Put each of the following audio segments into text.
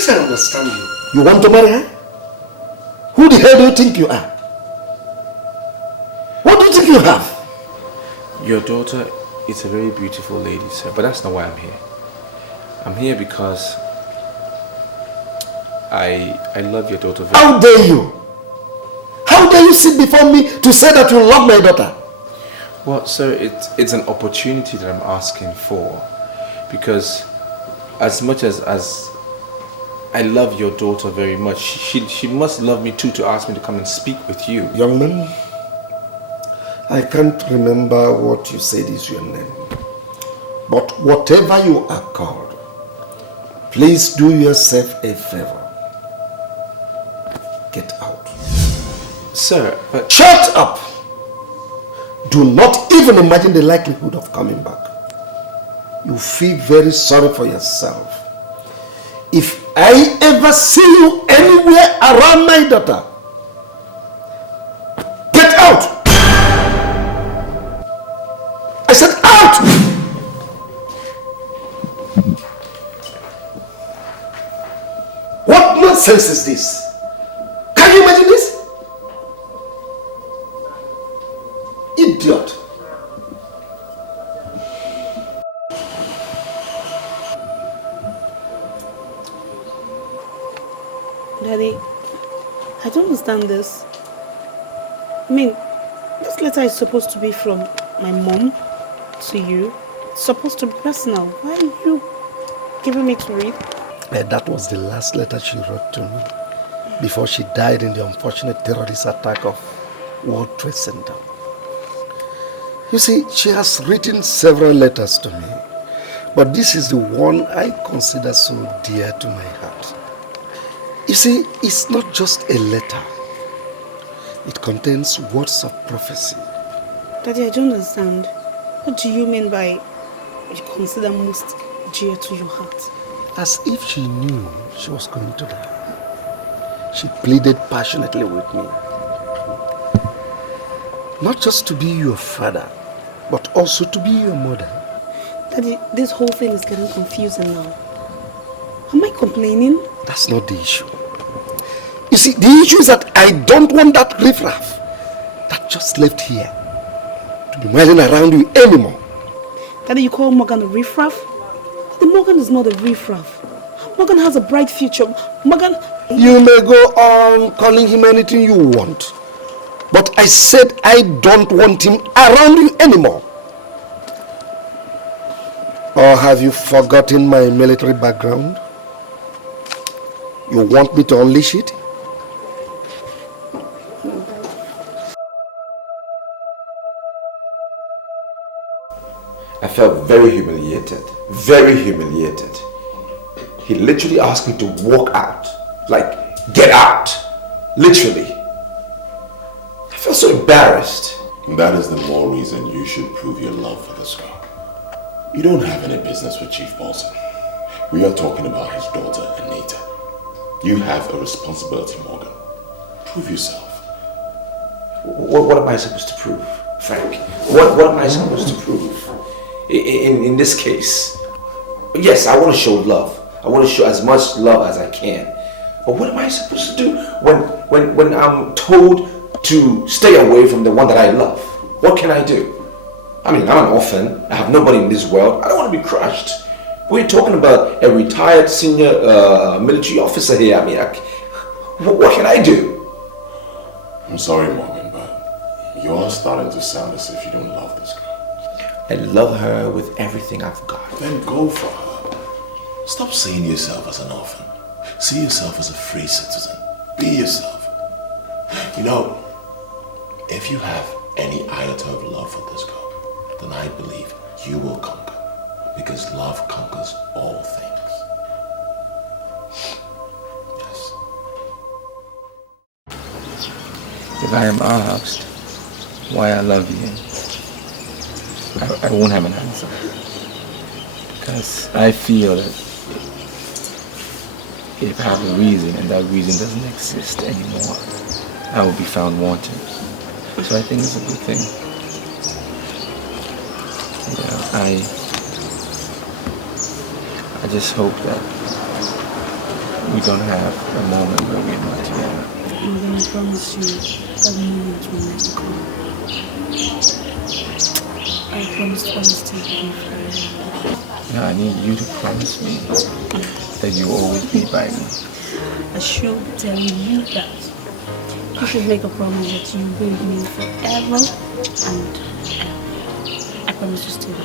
Can't I understand you? You want to marry her? Who the hell do you think you are? What do you think you have? Your daughter is a very beautiful lady, sir, but that's not why I'm here. I'm here because I love your daughter very much. How dare you? How dare you sit before me to say that you love my daughter? Well, sir, it's an opportunity that I'm asking for, because as much as I love your daughter very much, she must love me too to ask me to come and speak with you. Young man, I can't remember what you said is your name. But whatever you are called, please do yourself a favor. Get out. Sir, but... Shut up! Do not even imagine the likelihood of coming back. You feel very sorry for yourself. If I ever see you anywhere around my daughter, get out! I said out! What nonsense is this? Can you imagine this? Idiot. Daddy, I don't understand this. I mean, this letter is supposed to be from my mom to you. It's supposed to be personal. Why are you giving me to read? That was the last letter she wrote to me before she died in the unfortunate terrorist attack of World Trade Center. You see, she has written several letters to me, but this is the one I consider so dear to my heart. You see, it's not just a letter. It contains words of prophecy. Daddy, I don't understand. What do you mean by what you consider most dear to your heart? As if she knew she was going to die. She pleaded passionately with me. Not just to be your father, but also to be your mother. Daddy, this whole thing is getting confusing now. Am I complaining? That's not the issue. You see, the issue is that I don't want that riffraff that just left here to be miling around you anymore. Daddy, you call Morgan a riffraff? Morgan is not a riffraff. Morgan has a bright future. Morgan... You may go on calling him anything you want. But I said I don't want him around you anymore. Or have you forgotten my military background? You want me to unleash it? I felt very humiliated. Very humiliated. He literally asked me to walk out. Like, get out. Literally. I felt so embarrassed. That is the more reason you should prove your love for this girl. You don't have any business with Chief Bolson. We are talking about his daughter, Anita. You have a responsibility, Morgan. Prove yourself. What am I supposed to prove, Frank? What am I supposed to prove? In this case, yes, I want to show love. I want to show as much love as I can. But what am I supposed to do when I'm told to stay away from the one that I love? What can I do? I mean, I'm an orphan. I have nobody in this world. I don't want to be crushed. We're talking about a retired senior military officer here. I mean, what can I do? I'm sorry, Morgan, but you are starting to sound as if you don't love this girl. I love her with everything I've got. Then go for her. Stop seeing yourself as an orphan. See yourself as a free citizen. Be yourself. You know, if you have any iota of love for this girl, then I believe you will conquer. Because love conquers all things. Yes. If I am asked why I love you, I won't have an answer. Because I feel that if I have a reason and that reason doesn't exist anymore, I will be found wanting. So I think it's a good thing. You know, I just hope that we don't have a moment where we're not together. I'm gonna promise you that moment will never come. I promise to always stay with you forever. Yeah, I need you to promise me that you will always be by me. I should be telling you that. You should make a promise that you will be with me forever and ever. I promise to stay with you.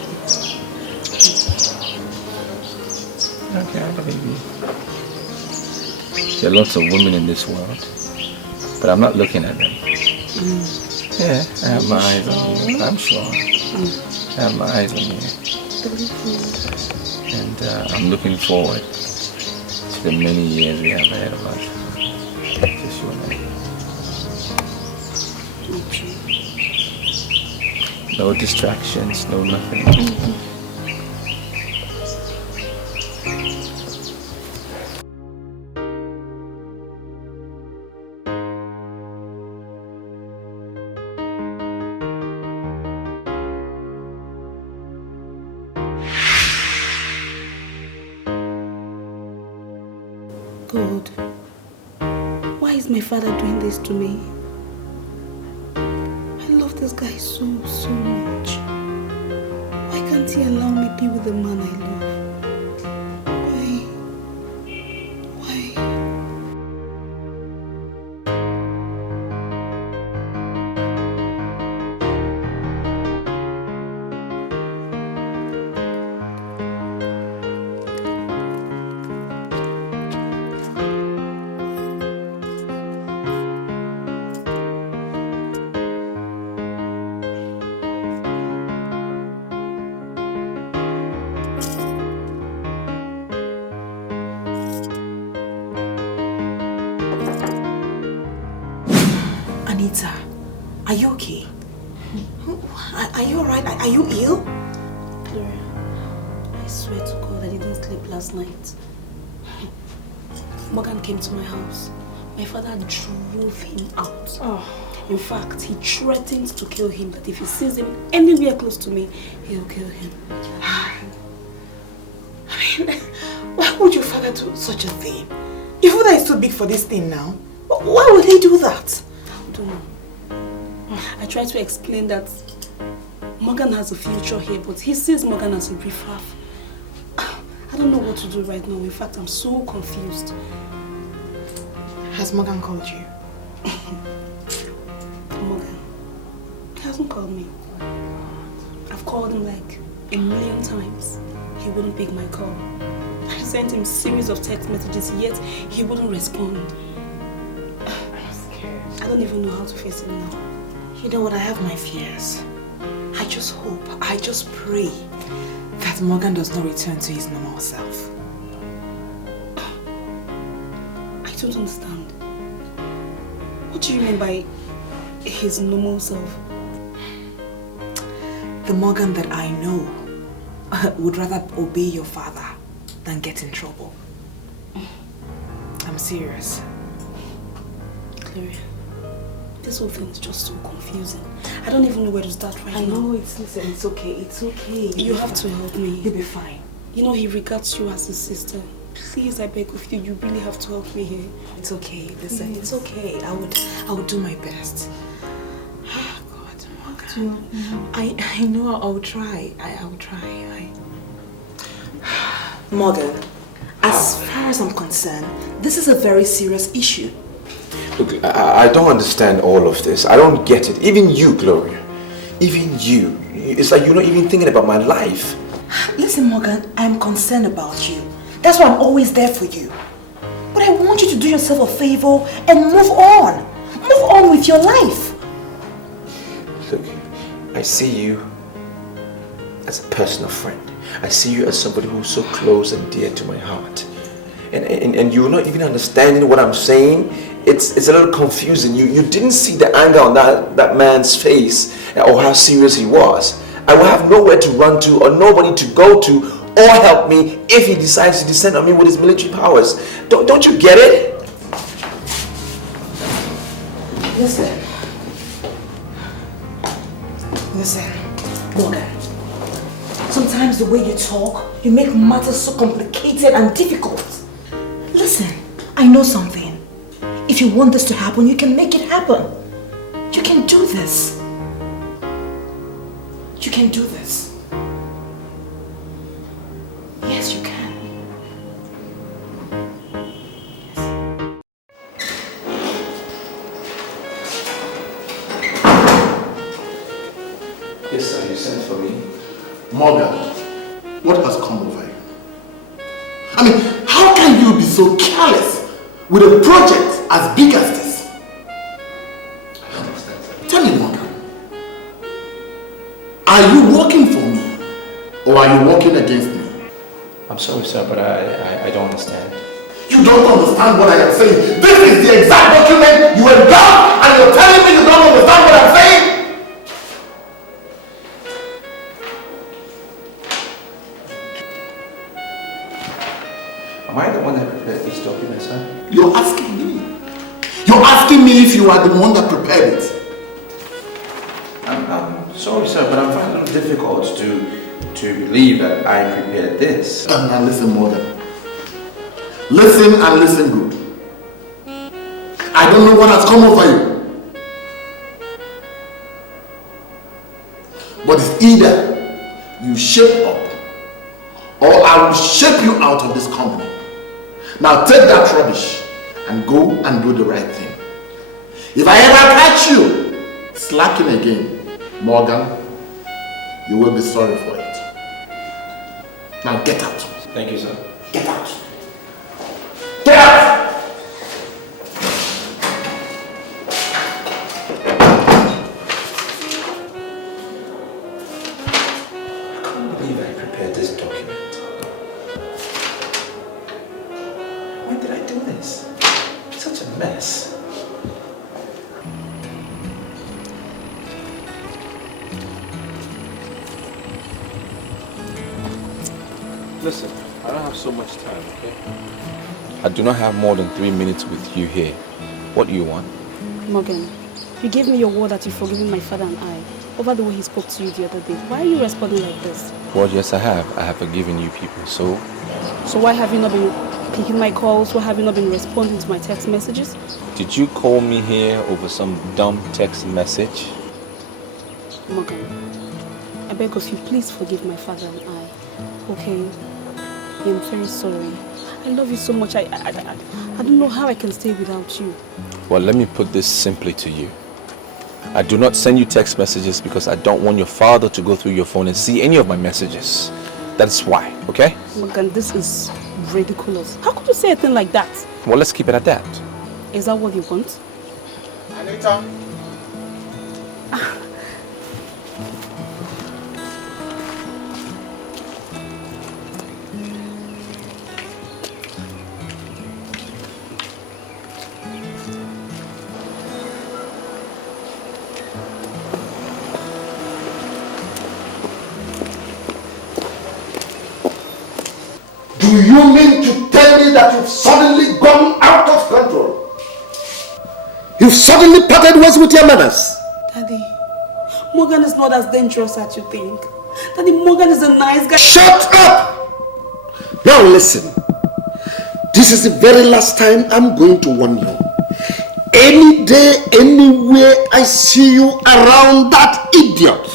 Okay, I believe you. There are lots of women in this world, but I'm not looking at them. Yeah, I have my eyes on you. I'm sure. I have my eyes on you. And I'm looking forward to the many years we have ahead of us. Just you and I. No distractions, no nothing. God, why is my father doing this to me? I love this guy so much. Why can't he allow me to be with the man I love? Why? Anita, are you okay? Are you alright? Are you ill? Gloria, I swear to God I didn't sleep last night. Morgan came to my house. My father drove him out. In fact, he threatens to kill him, that if he sees him anywhere close to me, he'll kill him. I mean, why would your father do such a thing? Your father is too big for this thing now. Why would he do that? I don't know. I tried to explain that Morgan has a future here, but he sees Morgan as a riffraff. I don't know what to do right now. In fact, I'm so confused. Has Morgan called you? Morgan, he hasn't called me. I've called him like 1,000,000 times. He wouldn't pick my call. I sent him a series of text messages, yet he wouldn't respond. I'm scared. I don't even know how to face him now. You know what? I have my fears. I just hope, I just pray that Morgan does not return to his normal self. I don't understand. What do you mean by his normal self? The Morgan that I know would rather obey your father than get in trouble. I'm serious. Gloria, this whole thing is just so confusing. I don't even know where to start right now. I know, listen, it's okay, it's okay. You have to help me. You'll be fine. You know he regards you as his sister. Please, I beg of you, you really have to help me here. It's okay, listen, it's okay. I would do my best. Oh God, Morgan. I know I'll try. I'll try. Morgan, as far as I'm concerned, this is a very serious issue. Look, I don't understand all of this. I don't get it. Even you, Gloria. Even you. It's like you're not even thinking about my life. Listen, Morgan, I'm concerned about you. That's why I'm always there for you. But I want you to do yourself a favor and move on. Move on with your life. Look, I see you as a personal friend. I see you as somebody who's so close and dear to my heart. And you're not even understanding what I'm saying. It's a little confusing. You didn't see the anger on that man's face or how serious he was. I will have nowhere to run to or nobody to go to or help me if he decides to descend on me with his military powers. Don't you get it? Listen, Morgan. Sometimes the way you talk, you make matters so complicated and difficult. Listen, I know something. If you want this to happen, you can make it happen. You can do this. You can do this. Yes, you can. Yes, sir, you sent for me. Morgan, what has come over you? I mean, how can you be so careless with a project as big as this? I understand, sir. Tell me, Morgan, are you working for me or are you working against me? I'm sorry, sir, but I don't understand. You don't understand what I am saying. This is the exact document you have done and you're telling me you don't understand what I'm saying? Am I the one that prepared these documents, sir? You're asking me. You're asking me if you are the one that prepared it. I'm sorry, sir, but I'm finding it difficult to believe that I prepared this. Now listen, Morgan. Listen and listen good. I don't know what has come over you. But it's either you shape up or I will shape you out of this company. Now take that rubbish and go and do the right thing. If I ever catch you slacking again, Morgan, you will be sorry for it. Now get out. Thank you, sir. Get out. Get out! I can't believe I prepared this document. When did I do this? It's such a mess. Listen, I don't have so much time, okay? I do not have more than 3 minutes with you here. What do you want? Morgan, you gave me your word that you've forgiven my father and I over the way he spoke to you the other day. Why are you responding like this? Well, yes, I have. I have forgiven you people, so... So why have you not been picking my calls? Why have you not been responding to my text messages? Did you call me here over some dumb text message? Morgan, I beg of you, please forgive my father and I. Okay? I'm very sorry. I love you so much. I don't know how I can stay without you. Well, let me put this simply to you. I do not send you text messages because I don't want your father to go through your phone and see any of my messages. That's why, okay? Morgan, this is ridiculous. How could you say a thing like that? Well, let's keep it at that. Is that what you want? Anita. Do you mean to tell me that you've suddenly gone out of control? You've suddenly parted ways with your manners? Daddy, Morgan is not as dangerous as you think. Daddy, Morgan is a nice guy. Shut up! Now listen. This is the very last time I'm going to warn you. Any day, anywhere I see you around that idiot,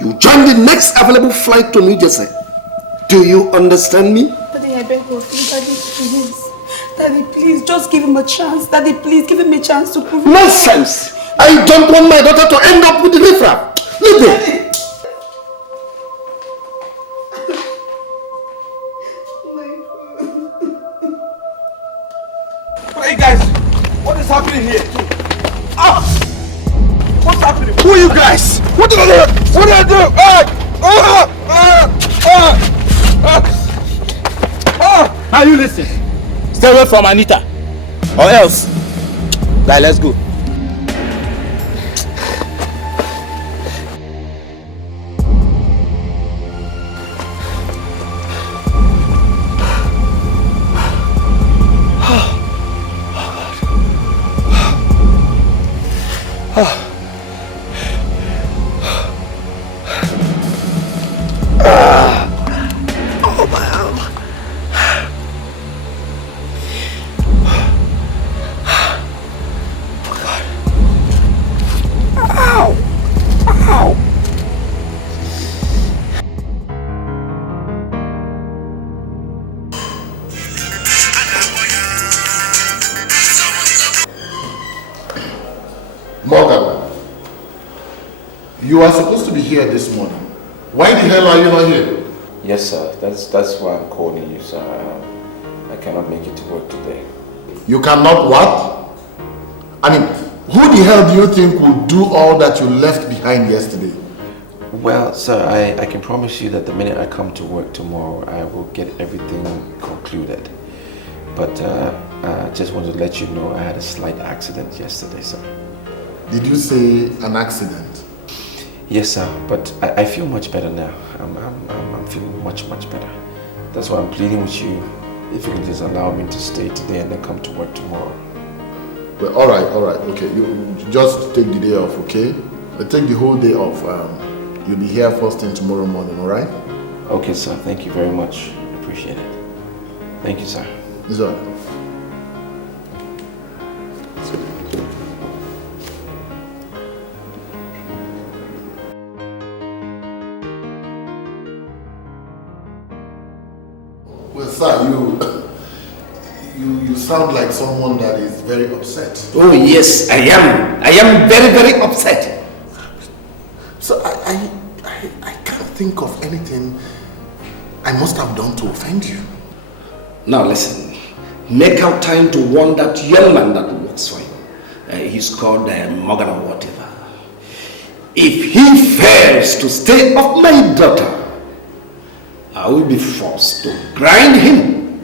you join the next available flight to New Jersey. Do you understand me? Daddy, I beg of you, Daddy, please. Daddy, please, just give him a chance. Daddy, please, give him a chance to prove it. Nonsense! I don't want my daughter to end up with the riffraff. Leave me! Hey guys, what is happening here? Ah! What's happening? Who are you guys? What did I do? What did I do? Now you listen. Stay away from Anita. Or else. Guy, let's go. You are supposed to be here this morning. Why the hell are you not here? Yes, sir. That's why I'm calling you, sir. I cannot make it to work today. You cannot what? I mean, who the hell do you think will do all that you left behind yesterday? Well, sir, I can promise you that the minute I come to work tomorrow, I will get everything concluded. But I just wanted to let you know I had a slight accident yesterday, sir. Did you say an accident? Yes, sir, but I feel much better now. I'm feeling much better. That's why I'm pleading with you, if you can just allow me to stay today and then come to work tomorrow. Well, all right, okay. You just take the day off, okay? Take the whole day off. You'll be here first thing tomorrow morning, all right? Okay, sir. Thank you very much. Appreciate it. Thank you, sir. It's all right. Well, sir, you sound like someone that is very upset. Oh yes, I am. I am very upset. So I can't think of anything I must have done to offend you. Now listen, make out time to warn that young man that works for you. He's called Morgan or whatever. If he fails to stay off my daughter, I will be forced to grind him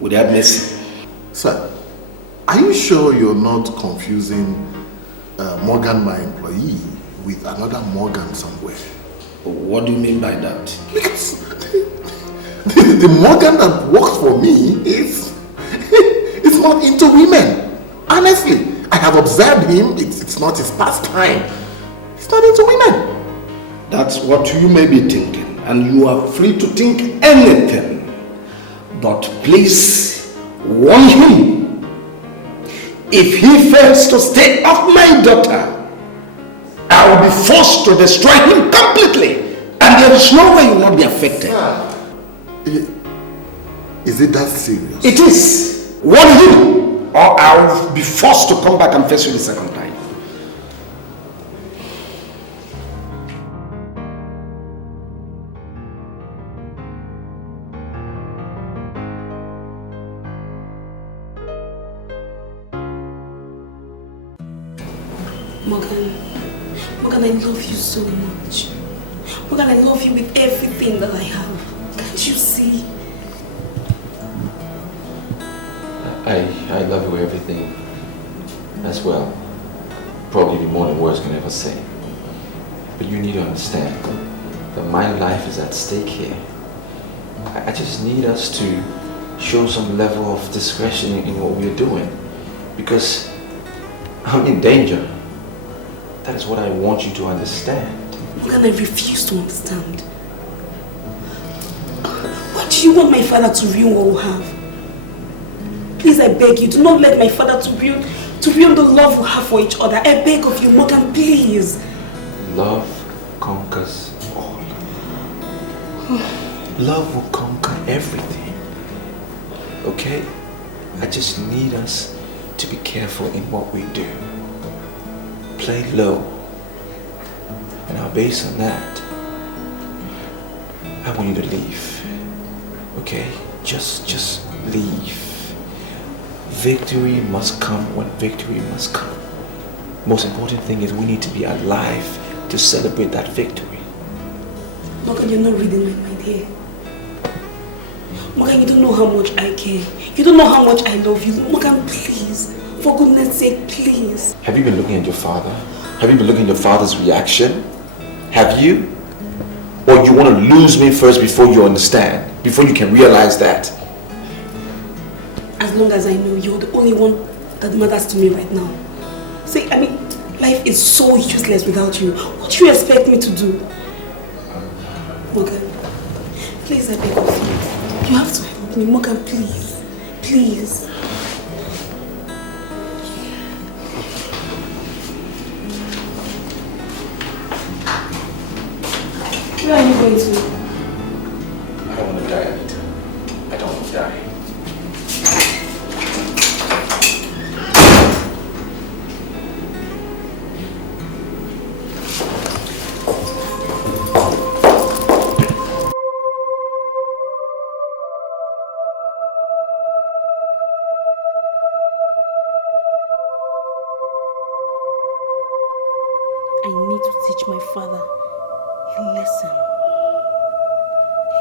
without mercy. Sir, are you sure you're not confusing Morgan, my employee, with another Morgan somewhere? What do you mean by that? Because the Morgan that works for me is not into women. Honestly, I have observed him. It's not his pastime. He's not into women. That's what you may be thinking, and you are free to think anything. But please warn him. If he fails to stay off my daughter, I will be forced to destroy him completely, and there is no way you will not be affected. Is it that serious? It is. Warn him, or I will be forced to come back and face you the second time. Morgan, I love you so much. Morgan, I love you with everything that I have. Can't you see? I love you with everything as well. Probably more than words can ever say. But you need to understand that my life is at stake here. I just need us to show some level of discretion in what we're doing. Because I'm in danger. That is what I want you to understand. Morgan, I refuse to understand. Why do you want my father to ruin what we have? Please, I beg you, do not let my father to ruin the love we have for each other. I beg of you, Morgan, please. Love conquers all. Love will conquer everything. Okay? I just need us to be careful in what we do. Play low. And now based on that, I want you to leave. Okay? Just leave. Victory must come when victory must come. Most important thing is we need to be alive to celebrate that victory. Morgan, you're not reading my mind here. Morgan, you don't know how much I care. You don't know how much I love you. Morgan, please. For goodness sake, please. Have you been looking at your father? Have you been looking at your father's reaction? Have you? Or you want to lose me first before you understand? Before you can realize that? As long as I know you're the only one that matters to me right now. See, I mean, life is so useless without you. What do you expect me to do? Morgan, please, I beg of you. You have to help me. Morgan, please. Please. Where are you going to? I don't want to die, Anita. I don't want to die.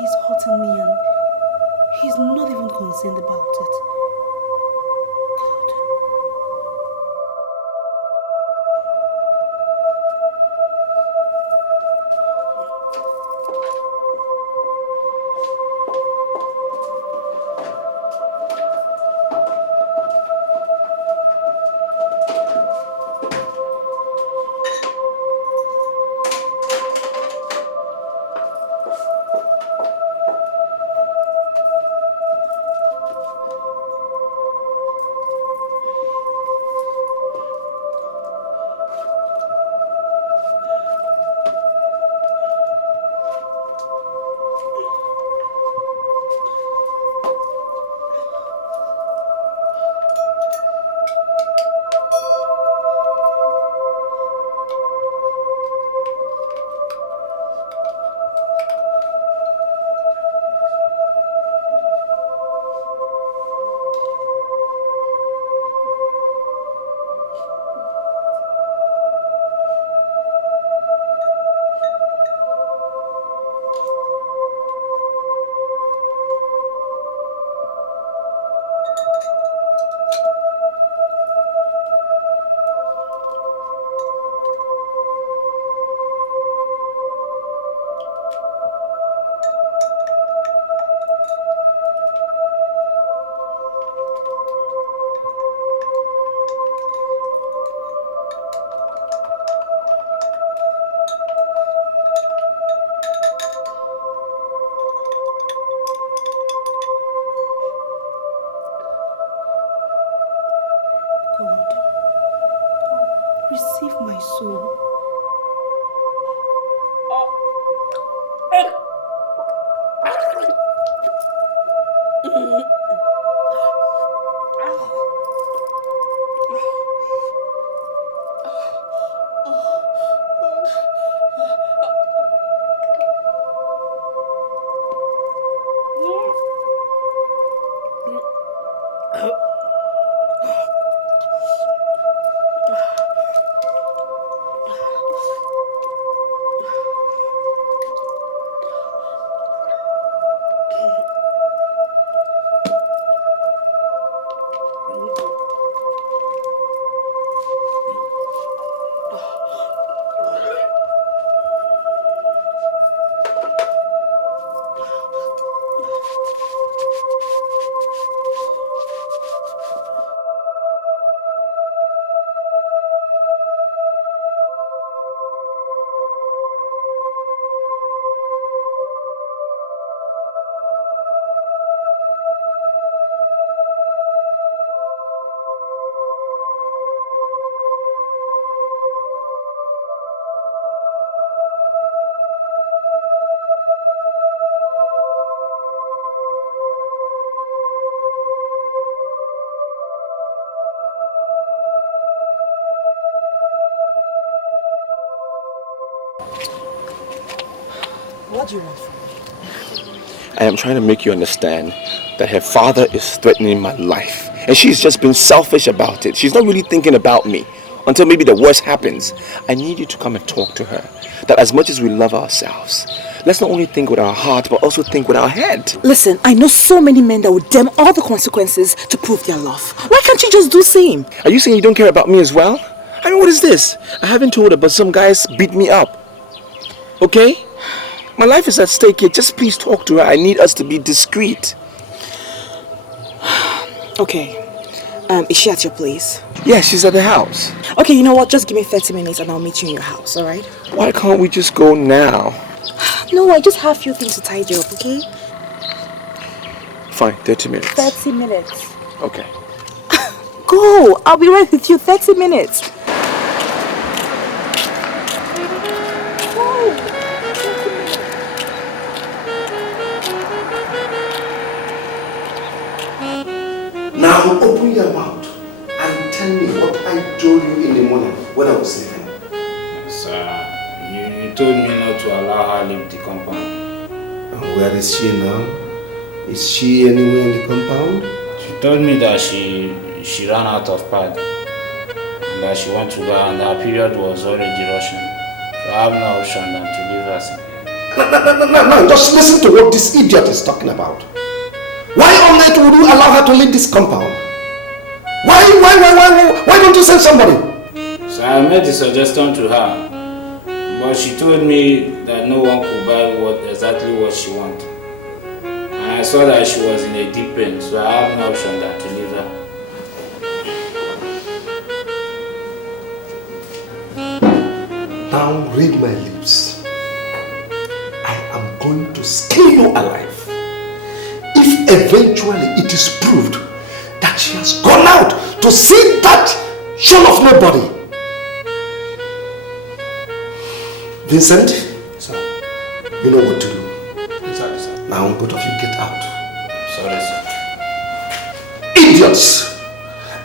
he's hurting me and he's not even concerned about it. God. Receive my soul. What do you want from me? I am trying to make you understand that her father is threatening my life. And she's just been selfish about it. She's not really thinking about me until maybe the worst happens. I need you to come and talk to her. That as much as we love ourselves, let's not only think with our heart, but also think with our head. Listen, I know so many men that would damn all the consequences to prove their love. Why can't you just do the same? Are you saying you don't care about me as well? I mean, what is this? I haven't told her, but some guys beat me up. Okay? My life is at stake here. Just please talk to her. I need us to be discreet. Okay. Is she at your place? Yeah, she's at the house. Okay, you know what? Just give me 30 minutes and I'll meet you in your house, alright? Why can't we just go now? No, I just have a few things to tidy up, okay? Fine, 30 minutes. 30 minutes. Okay. Go! I'll be right with you. 30 minutes. Now open your mouth and tell me what I told you in the morning when I was sleeping. Sir, you told me not to allow her leave the compound. And where is she now? Is she anywhere in the compound? She told me that she ran out of pad and that she wants to go and her period was already rushing. So I have no option than to leave her. No, just listen to what this idiot is talking about. Why on earth would you allow her to leave this compound? Why don't you send somebody? So I made the suggestion to her, but she told me that no one could buy exactly what she wanted. And I saw that she was in a deep end, so I have no option than to leave her. Now read my lips. I am going to skin you alive. If eventually it is proved that she has gone out to see that son of nobody. Vincent, sir, you know what to do. Exactly, sir. Now both of you get out. Sorry, sir. Idiots!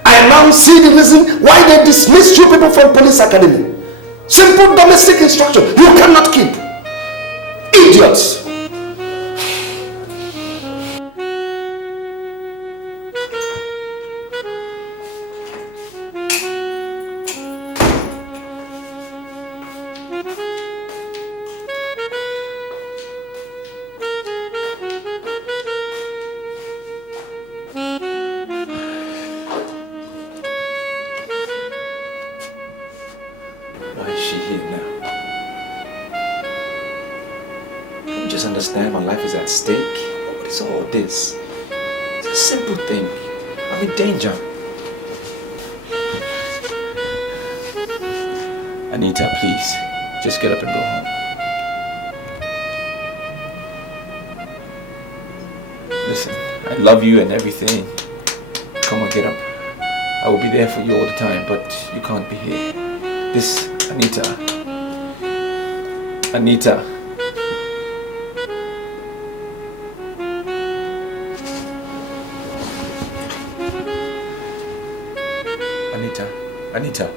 I now see the reason why they dismissed you people from police academy. Simple domestic instruction you cannot keep. Idiots! Why is she here now? Don't you just understand my life is at stake? What is all this? It's a simple thing. I'm in danger. Anita, please, just get up and go home. Listen, I love you and everything. Come on, get up. I will be there for you all the time, but you can't be here. This, Anita. Anita. Anita. Anita.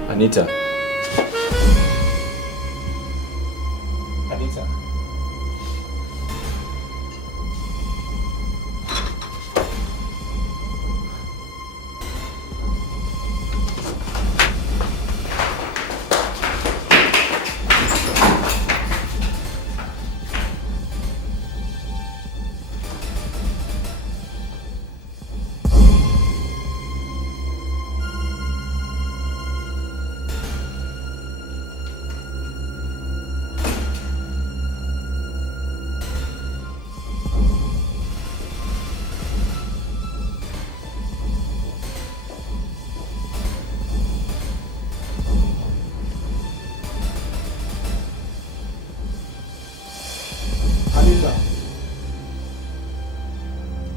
Anita. Anita.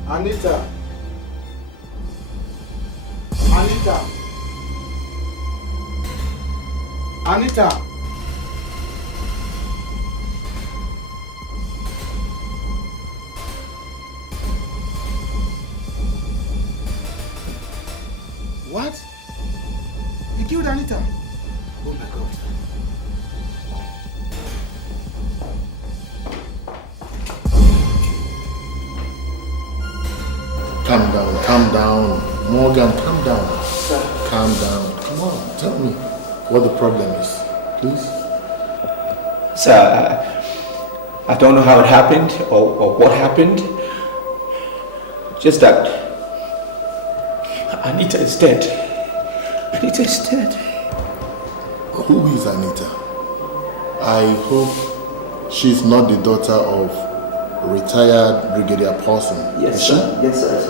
Anita. Anita. Anita. What? You killed Anita? Oh my God. Calm down. Morgan, calm down. Sir. Calm down. Come on, tell me what the problem is, please. Sir, I don't know how it happened or what happened. Just that Anita is dead. Anita is dead. Who is Anita? I hope she's not the daughter of retired Brigadier Paulson. Yes, sir. Yes, sir.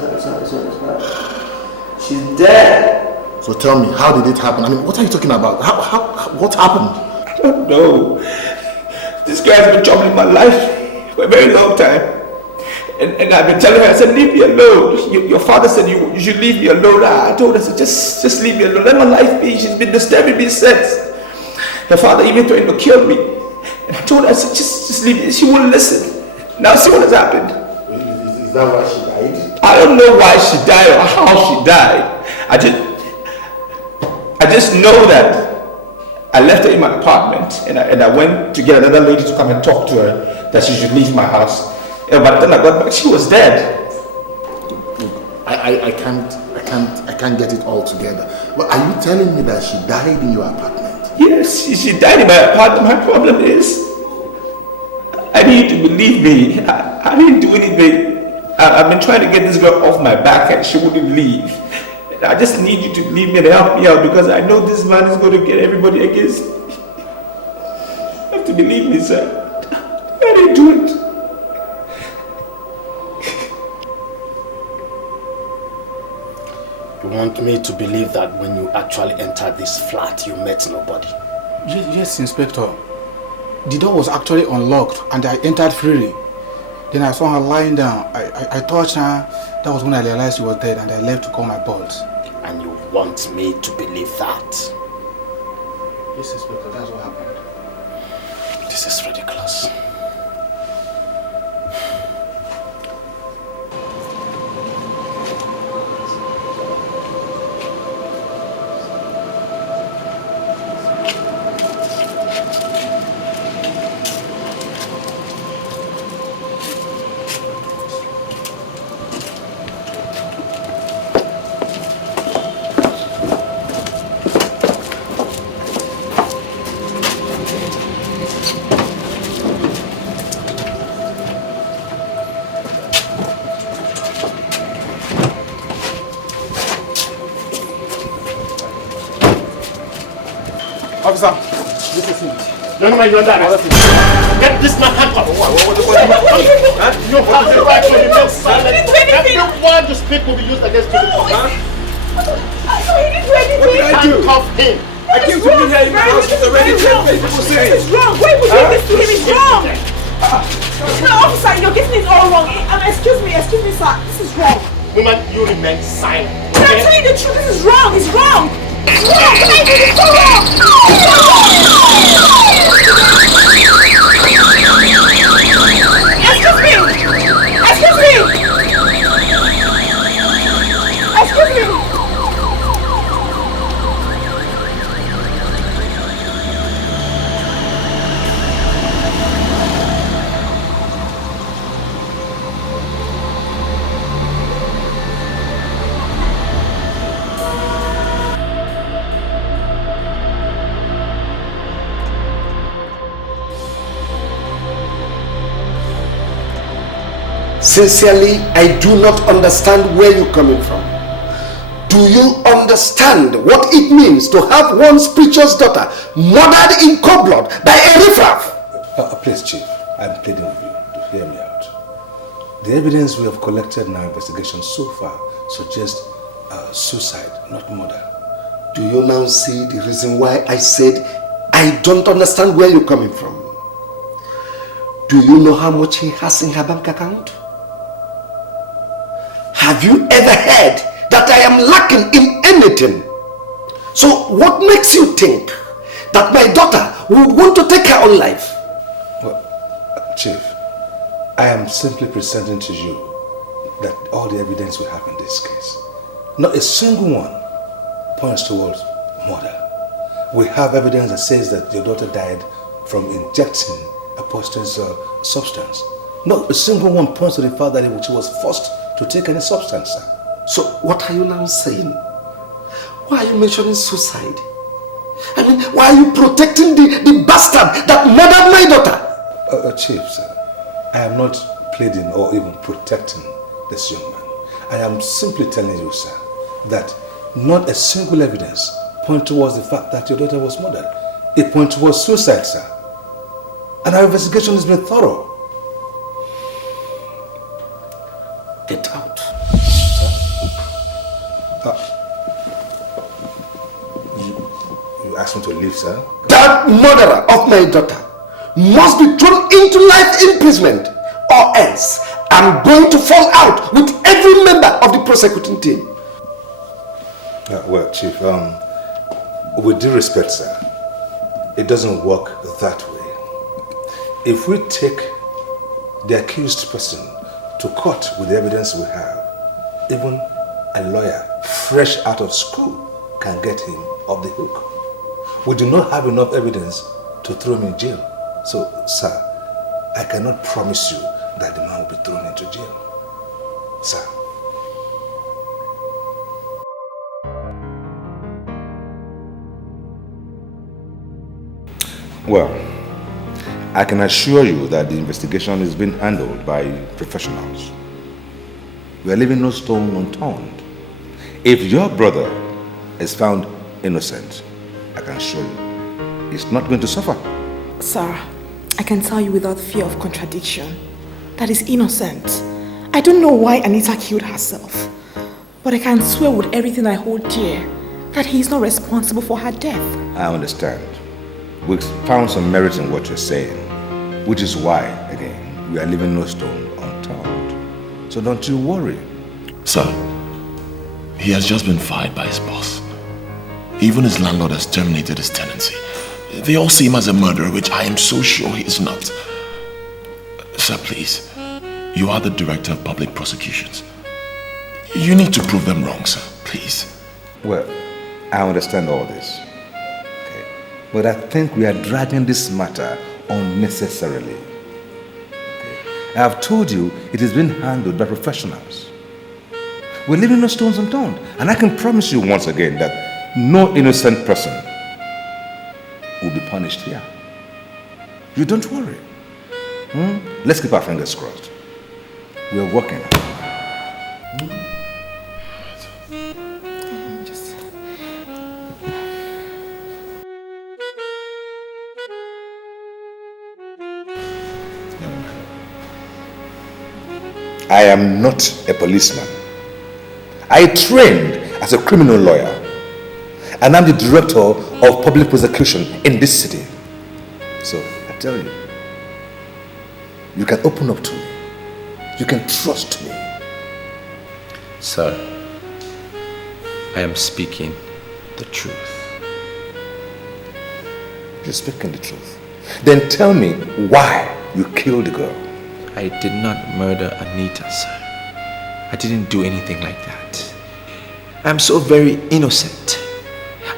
She's dead. So tell me, how did it happen? I mean, what are you talking about? What happened? I don't know. This guy has been troubling my life for a very long time. And I've been telling her, I said, leave me alone. Your father said you should leave me alone. I told her, I said, just leave me alone. Let my life be. She's been disturbing me since. Her father even threatened to kill me. And I told her, I said, just leave me. She wouldn't listen. Now see what has happened. Is that why she died? I don't know why she died or how she died. I just know that I left her in my apartment and I went to get another lady to come and talk to her that she should leave my house. And by the time I got back, she was dead. I can't get it all together. Well, are you telling me that she died in your apartment? Yes, she died in my apartment. My problem is, I need you to believe me. I didn't do anything. I've been trying to get this girl off my back and she wouldn't leave. I just need you to believe me and help me out because I know this man is going to get everybody against me. You have to believe me, sir. I didn't do it. You want me to believe that when you actually entered this flat, you met nobody? Yes, Inspector. The door was actually unlocked and I entered freely. Then I saw her lying down. I touched her. That was when I realized she was dead and I left to call my boss. And you want me to believe that? Yes, Inspector, that's what happened. This is ridiculous. Officer, this is him. Young man, you're under arrest. Get this man handcuffed. You have the right to remain silent. Everyone you speak will be used against you. What did I do? Handcuff him. I came to be here in my house with already 10 people saying. This is wrong. Why would you do this to him? It's wrong. No, officer, you're getting it all wrong. Excuse me, sir. This is wrong. Woman, you remain silent. But I'm telling you the truth. This is wrong. It's wrong. It's wrong. Can I do this? So wrong. Excuse me. Excuse me. Excuse me. Sincerely, I do not understand where you're coming from. Do you understand what it means to have one's precious daughter murdered in cold blood by a riffraff? Please, Chief, I'm pleading with you to hear me out. The evidence we have collected in our investigation so far suggests suicide, not murder. Do you now see the reason why I said I don't understand where you're coming from? Do you know how much he has in her bank account? Have you ever heard that I am lacking in anything? So what makes you think that my daughter would want to take her own life? Well, Chief, I am simply presenting to you that all the evidence we have in this case, not a single one points towards murder. We have evidence that says that your daughter died from injecting a poisonous substance. Not a single one points to the fact that she was forced to take any substance, sir. So what are you now saying? Why are you mentioning suicide? I mean, why are you protecting the bastard that murdered my daughter? Chief, sir, I am not pleading or even protecting this young man. I am simply telling you, sir, that not a single evidence points towards the fact that your daughter was murdered. It points towards suicide, sir. And our investigation has been thorough. Get out. You asked me to leave, sir? That murderer of my daughter must be thrown into life imprisonment, or else I'm going to fall out with every member of the prosecuting team. Well, Chief, with due respect, sir, it doesn't work that way. If we take the accused person to court with the evidence we have, even a lawyer fresh out of school can get him off the hook. We do not have enough evidence to throw him in jail. So, sir, I cannot promise you that the man will be thrown into jail. Sir. Well, I can assure you that the investigation is being handled by professionals. We are leaving no stone unturned. If your brother is found innocent, I can assure you, he's not going to suffer. Sir, I can tell you without fear of contradiction that he's innocent. I don't know why Anita killed herself, but I can swear with everything I hold dear that he is not responsible for her death. I understand. We found some merit in what you're saying, which is why, again, we are leaving no stone unturned. So don't you worry. Sir, he has just been fired by his boss. Even his landlord has terminated his tenancy. They all see him as a murderer, which I am so sure he is not. Sir, please, you are the director of public prosecutions. You need to prove them wrong, sir, please. Well, I understand all this. Okay. But I think we are dragging this matter unnecessarily. Okay. I have told you it is being handled by professionals. We're leaving no stones unturned. And I can promise you once again that no innocent person will be punished here. You don't worry. Let's keep our fingers crossed. We're working. I am not a policeman. I trained as a criminal lawyer, and I'm the director of public prosecution in this city. So I tell you, you can open up to me. You can trust me. Sir, I am speaking the truth. You're speaking the truth. Then tell me why you killed the girl. I did not murder Anita, sir. I didn't do anything like that. I'm so very innocent.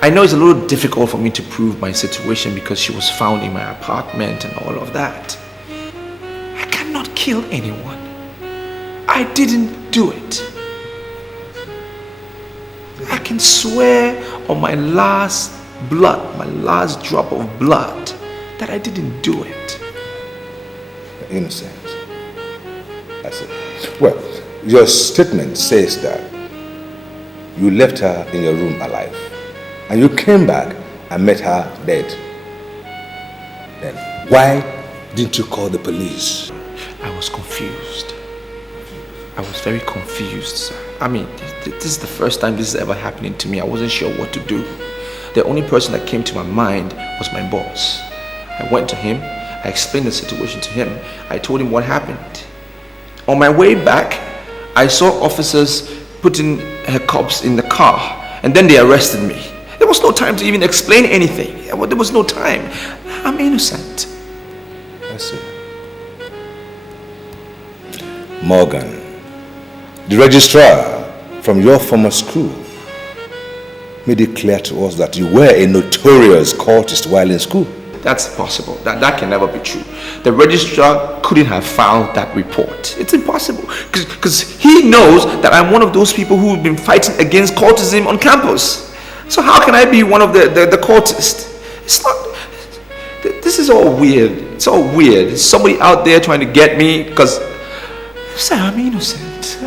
I know it's a little difficult for me to prove my situation because she was found in my apartment and all of that. I cannot kill anyone. I didn't do it. I can swear on my last blood, my last drop of blood, that I didn't do it. You're innocent. I see. Well, your statement says that you left her in your room alive and you came back and met her dead. Then why didn't you call the police? I was confused. I was very confused, sir. I mean, this is the first time this is ever happening to me. I wasn't sure what to do. The only person that came to my mind was my boss. I went to him. I explained the situation to him. I told him what happened. On my way back, I saw officers putting her corpse in the car, and then they arrested me. There was no time to even explain anything. There was no time. I'm innocent. I see. Morgan, the registrar from your former school, made it clear to us that you were a notorious cultist while in school. That's impossible. That can never be true. The registrar couldn't have filed that report. It's impossible. Because he knows that I'm one of those people who've been fighting against cultism on campus. So how can I be one of the cultists? It's not... This is all weird. It's all weird. There's somebody out there trying to get me because... Sir, I'm innocent.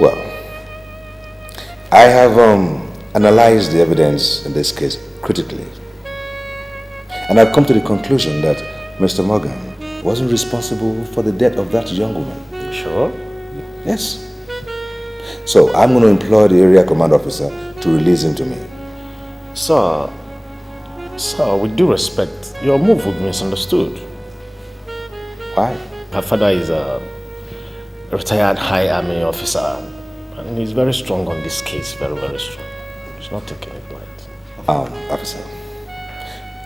Well, I have analyzed the evidence in this case critically. And I've come to the conclusion that Mr. Morgan wasn't responsible for the death of that young woman. Sure? Yes. So I'm going to employ the area command officer to release him to me. Sir, with due respect, your move would be misunderstood. Why? Her father is a retired high army officer, and he's very strong on this case, very, very strong. He's not taking it light. Officer,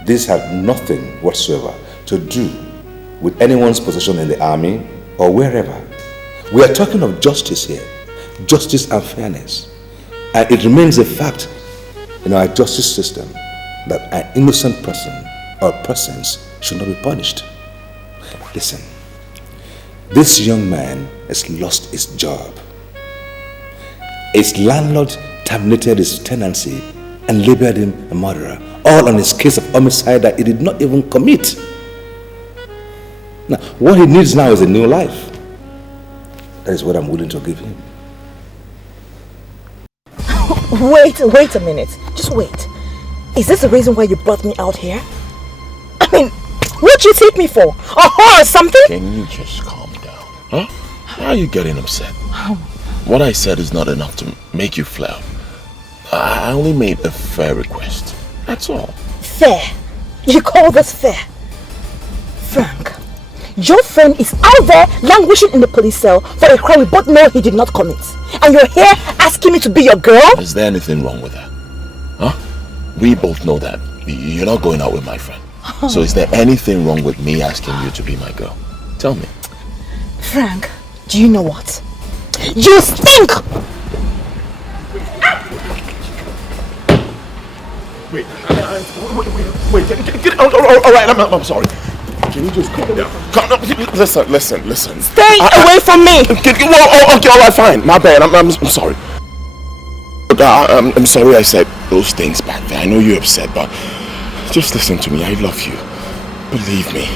this had nothing whatsoever to do with anyone's position in the army or wherever. We are talking of justice here, justice and fairness. And it remains a fact in our justice system that an innocent person or persons should not be punished. Listen, this young man has lost his job. His landlord terminated his tenancy and labeled him a murderer, all on his case of homicide that he did not even commit. Now, what he needs now is a new life. That is what I'm willing to give him. Wait a minute. Just wait. Is this the reason why you brought me out here? I mean, what'd you take me for? A whore or something? Can you just calm down? Huh? Why are you getting upset? What I said is not enough to make you flare. I only made a fair request. That's all. Fair? You call this fair? Frank, your friend is out there languishing in the police cell for a crime we both know he did not commit. And you're here asking me to be your girl? Is there anything wrong with that? Huh? We both know that you're not going out with my friend. So is there anything wrong with me asking you to be my girl? Tell me. Frank, do you know what? You stink! Wait, get out. All right, I'm sorry. Can you just calm down? Listen. Stay away from me! Okay, all right, fine. My bad. I'm sorry. I'm sorry I said those things back there. I know you're upset, but just listen to me. I love you. Believe me.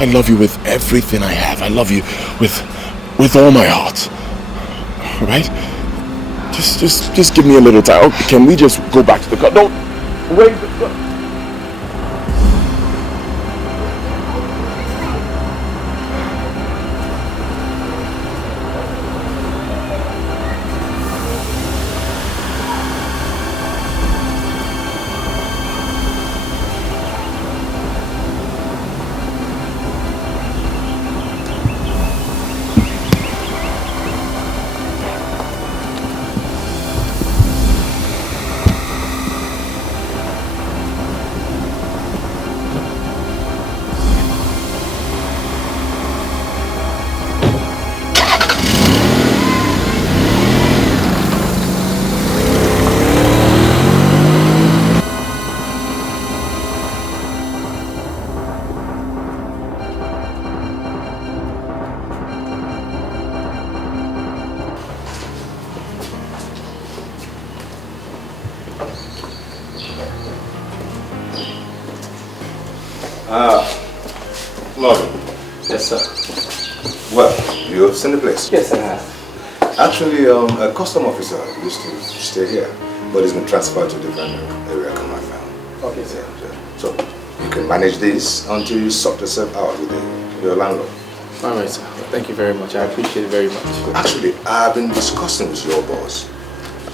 I love you with everything I have. I love you with all my heart. Right? Just give me a little time. Okay, can we just go back to the car? Don't wait. In the place? Yes, I have. Actually, a custom officer used to stay here, but he's been transferred to a different area command now. Okay, sir. So, you can manage this until you sort yourself out with your landlord. All right, sir. Thank you very much. I appreciate it very much. Actually, I've been discussing with your boss,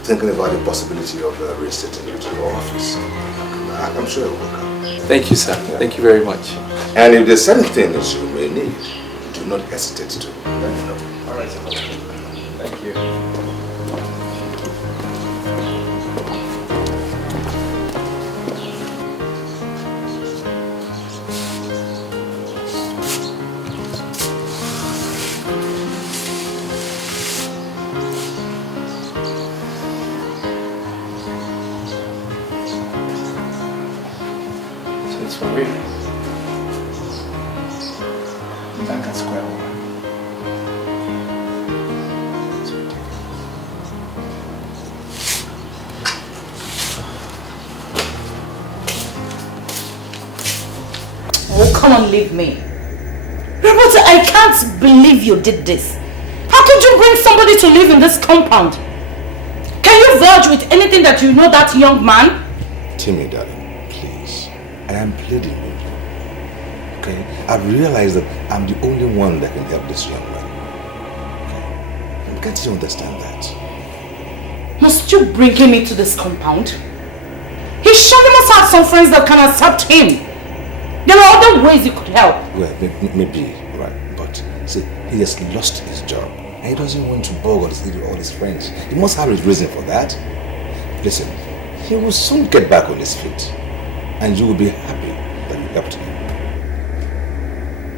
thinking about the possibility of reinstating you to your office. I'm sure it will work out. Thank you, sir. Yeah. Thank you very much. And if there's anything that you may need, do not hesitate to let me know. All right, sir. Thank you. So it's for real. Back at square one. Oh, come on, leave me. Roberta, I can't believe you did this. How could you bring somebody to live in this compound? Can you vouch with anything that you know that young man? Timmy, darling, please. I am pleading with you. Okay? I've realized that I'm the only one that can help this young man. Okay? Can't you understand that? Must you bring him into this compound? He surely must have some friends that can accept him. There are other ways you could help. Well, maybe, right. But see, he has lost his job. And he doesn't want to bug all his friends. He must have a reason for that. Listen, he will soon get back on his feet. And you will be happy that you helped him.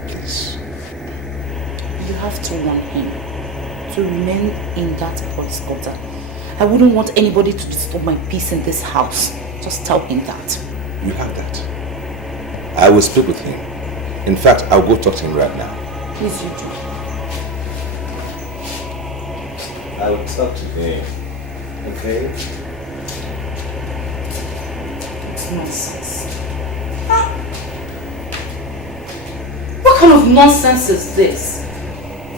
Please. You have to warn him to remain in that boy's quarter. I wouldn't want anybody to disturb my peace in this house. Just tell him that. You have that. I will speak with him. In fact, I'll go talk to him right now. Please, you do. I will talk to him. Okay? this nonsense? Huh? What kind of nonsense is this?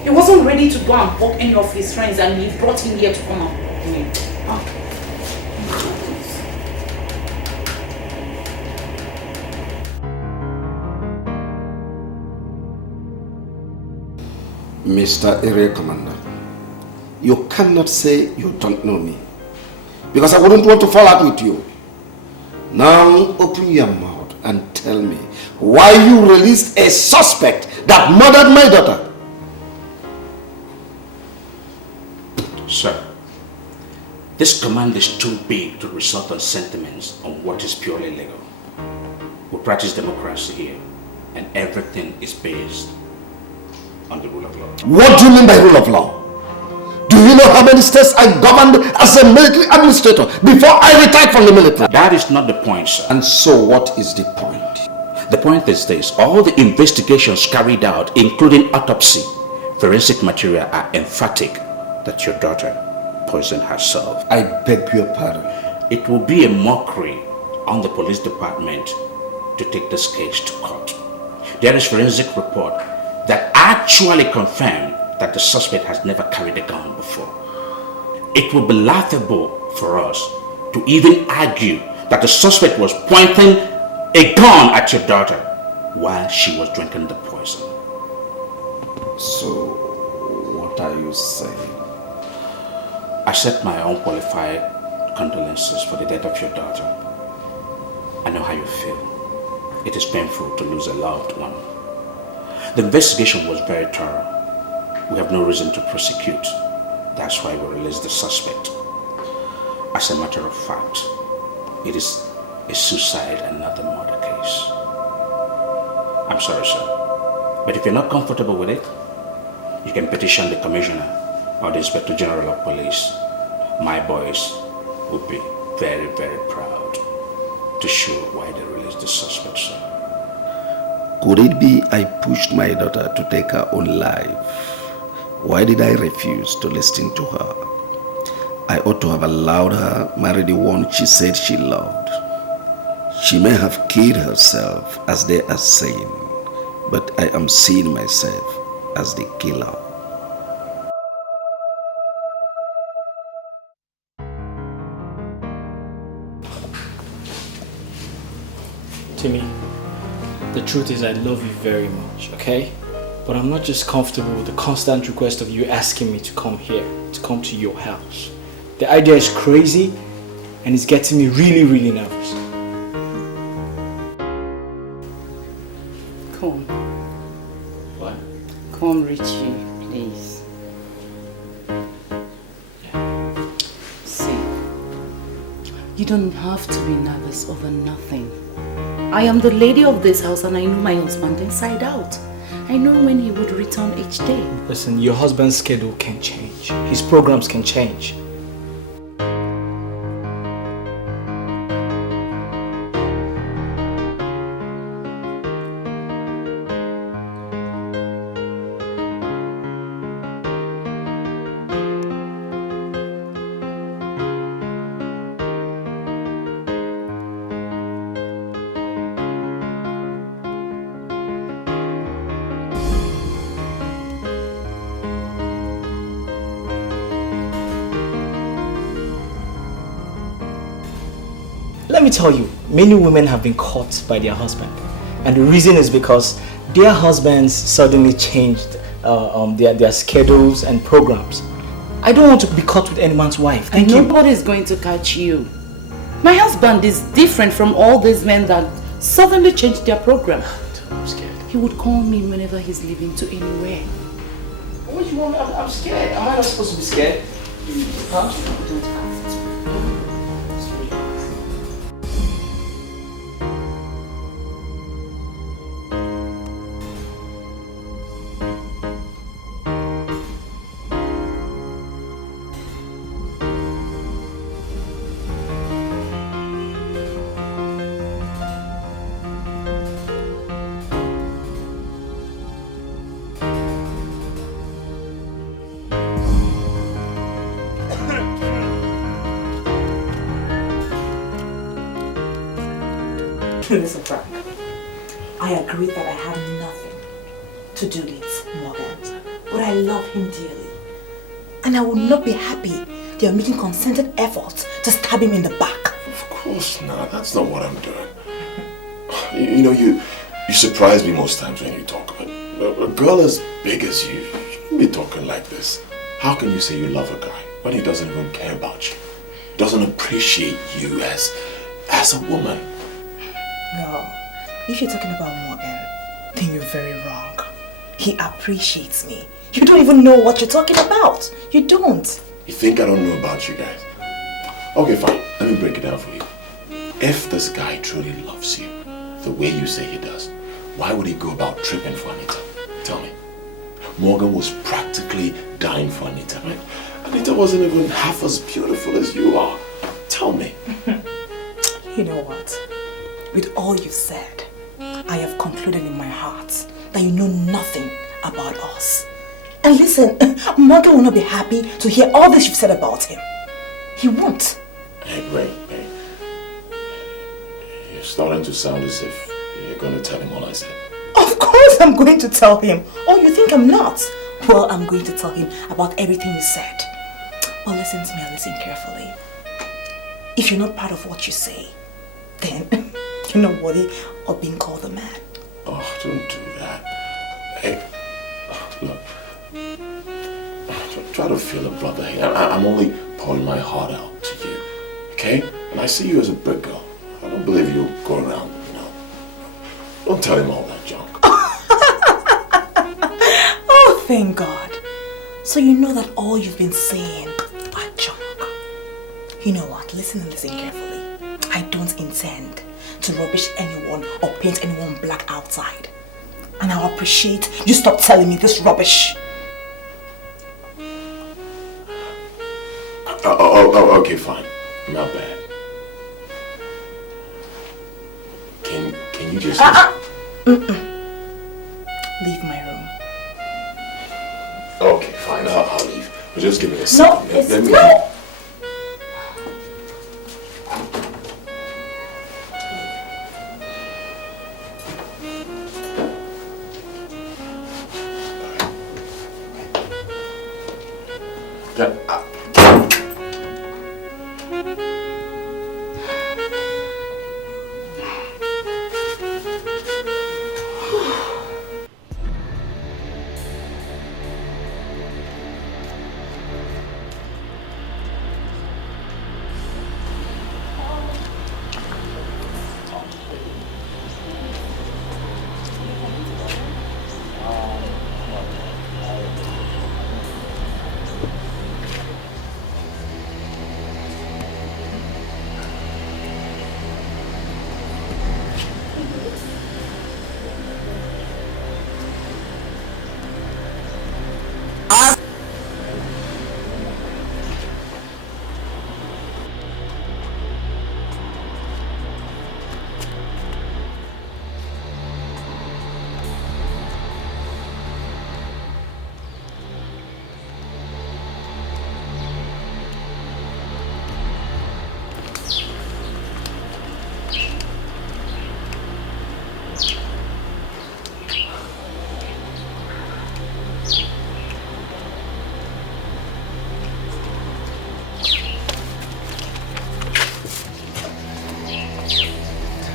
He wasn't ready to go and hug any of his friends and he brought him here to come and hug me. Huh? Mr. Area Commander, you cannot say you don't know me, because I wouldn't want to fall out with you. Now open your mouth and tell me why you released a suspect that murdered my daughter. Sir, this command is too big to resort on sentiments on what is purely legal. We practice democracy here, and everything is based on the rule of law. What do you mean by rule of law? Do you know how many states I governed as a military administrator before I retired from the military? That is not the point, sir. And so what is the point? The point is this: all the investigations carried out, including autopsy, forensic material, are emphatic that your daughter poisoned herself. I beg your pardon. It will be a mockery on the police department to take this case to court. There is forensic report that actually confirmed that the suspect has never carried a gun before. It would be laughable for us to even argue that the suspect was pointing a gun at your daughter while she was drinking the poison. So, what are you saying? I accept my unqualified condolences for the death of your daughter. I know how you feel. It is painful to lose a loved one. The investigation was very thorough. We have no reason to prosecute. That's why we released the suspect. As a matter of fact, it is a suicide and not a murder case. I'm sorry, sir. But if you're not comfortable with it, you can petition the commissioner or the inspector general of police. My boys will be very, very proud to show why they released the suspect, sir. Could it be I pushed my daughter to take her own life? Why did I refuse to listen to her? I ought to have allowed her marry the one she said she loved. She may have killed herself, as they are saying, but I am seeing myself as the killer. Timmy, the truth is I love you very much, okay? But I'm not just comfortable with the constant request of you asking me to come here, to come to your house. The idea is crazy and it's getting me really, really nervous. Come. What? Come, Richie, please. Yeah. See, you don't have to be nervous over nothing. I am the lady of this house and I know my husband inside out. I know when he would return each day. Listen, your husband's schedule can change. His programs can change. Let me tell you, many women have been caught by their husband. And the reason is because their husbands suddenly changed their schedules and programs. I don't want to be caught with any man's wife. Thank you. Nobody's going to catch you. My husband is different from all these men that suddenly changed their program. I'm scared. He would call me whenever he's leaving to anywhere. What do you want? I'm scared. Am I not supposed to be scared? Huh? You don't have to. Listen, Frank. I agree that I have nothing to do with Morgan, but I love him dearly. And I would not be happy they are making concerted efforts to stab him in the back. Of course not. That's not what I'm doing. You know, you surprise me most times when you talk. But a girl as big as you shouldn't be talking like this. How can you say you love a guy when he doesn't even care about you? Doesn't appreciate you as a woman? No. If you're talking about Morgan, then you're very wrong. He appreciates me. You don't even know what you're talking about. You don't. You think I don't know about you guys? Okay, fine. Let me break it down for you. If this guy truly loves you, the way you say he does, why would he go about tripping for Anita? Tell me. Morgan was practically dying for Anita, right? Anita wasn't even half as beautiful as you are. Tell me. You know what? With all you've said, I have concluded in my heart that you know nothing about us. And listen, Morgan will not be happy to hear all this you've said about him. He won't. Hey, wait. You're starting to sound as if you're going to tell him all I said. Of course I'm going to tell him. Oh, you think I'm not? Well, I'm going to tell him about everything you said. Well, listen to me and listen carefully. If you're not proud of what you say, then you're not worthy of being called a man. Oh, don't do that. Hey, look. Try to feel a brother here. I'm only pouring my heart out to you, okay? And I see you as a big girl. I don't believe you'll go around, Don't tell him all that junk. Oh, thank God. So you know that all you've been saying are junk. You know what? Listen and listen carefully. I don't intend to rubbish anyone or paint anyone black outside. And I'll appreciate you stop telling me this rubbish. Okay, fine. Not bad. Can you just... Leave my room. Okay, fine. I'll leave. But just give me a second. No, Let me... No!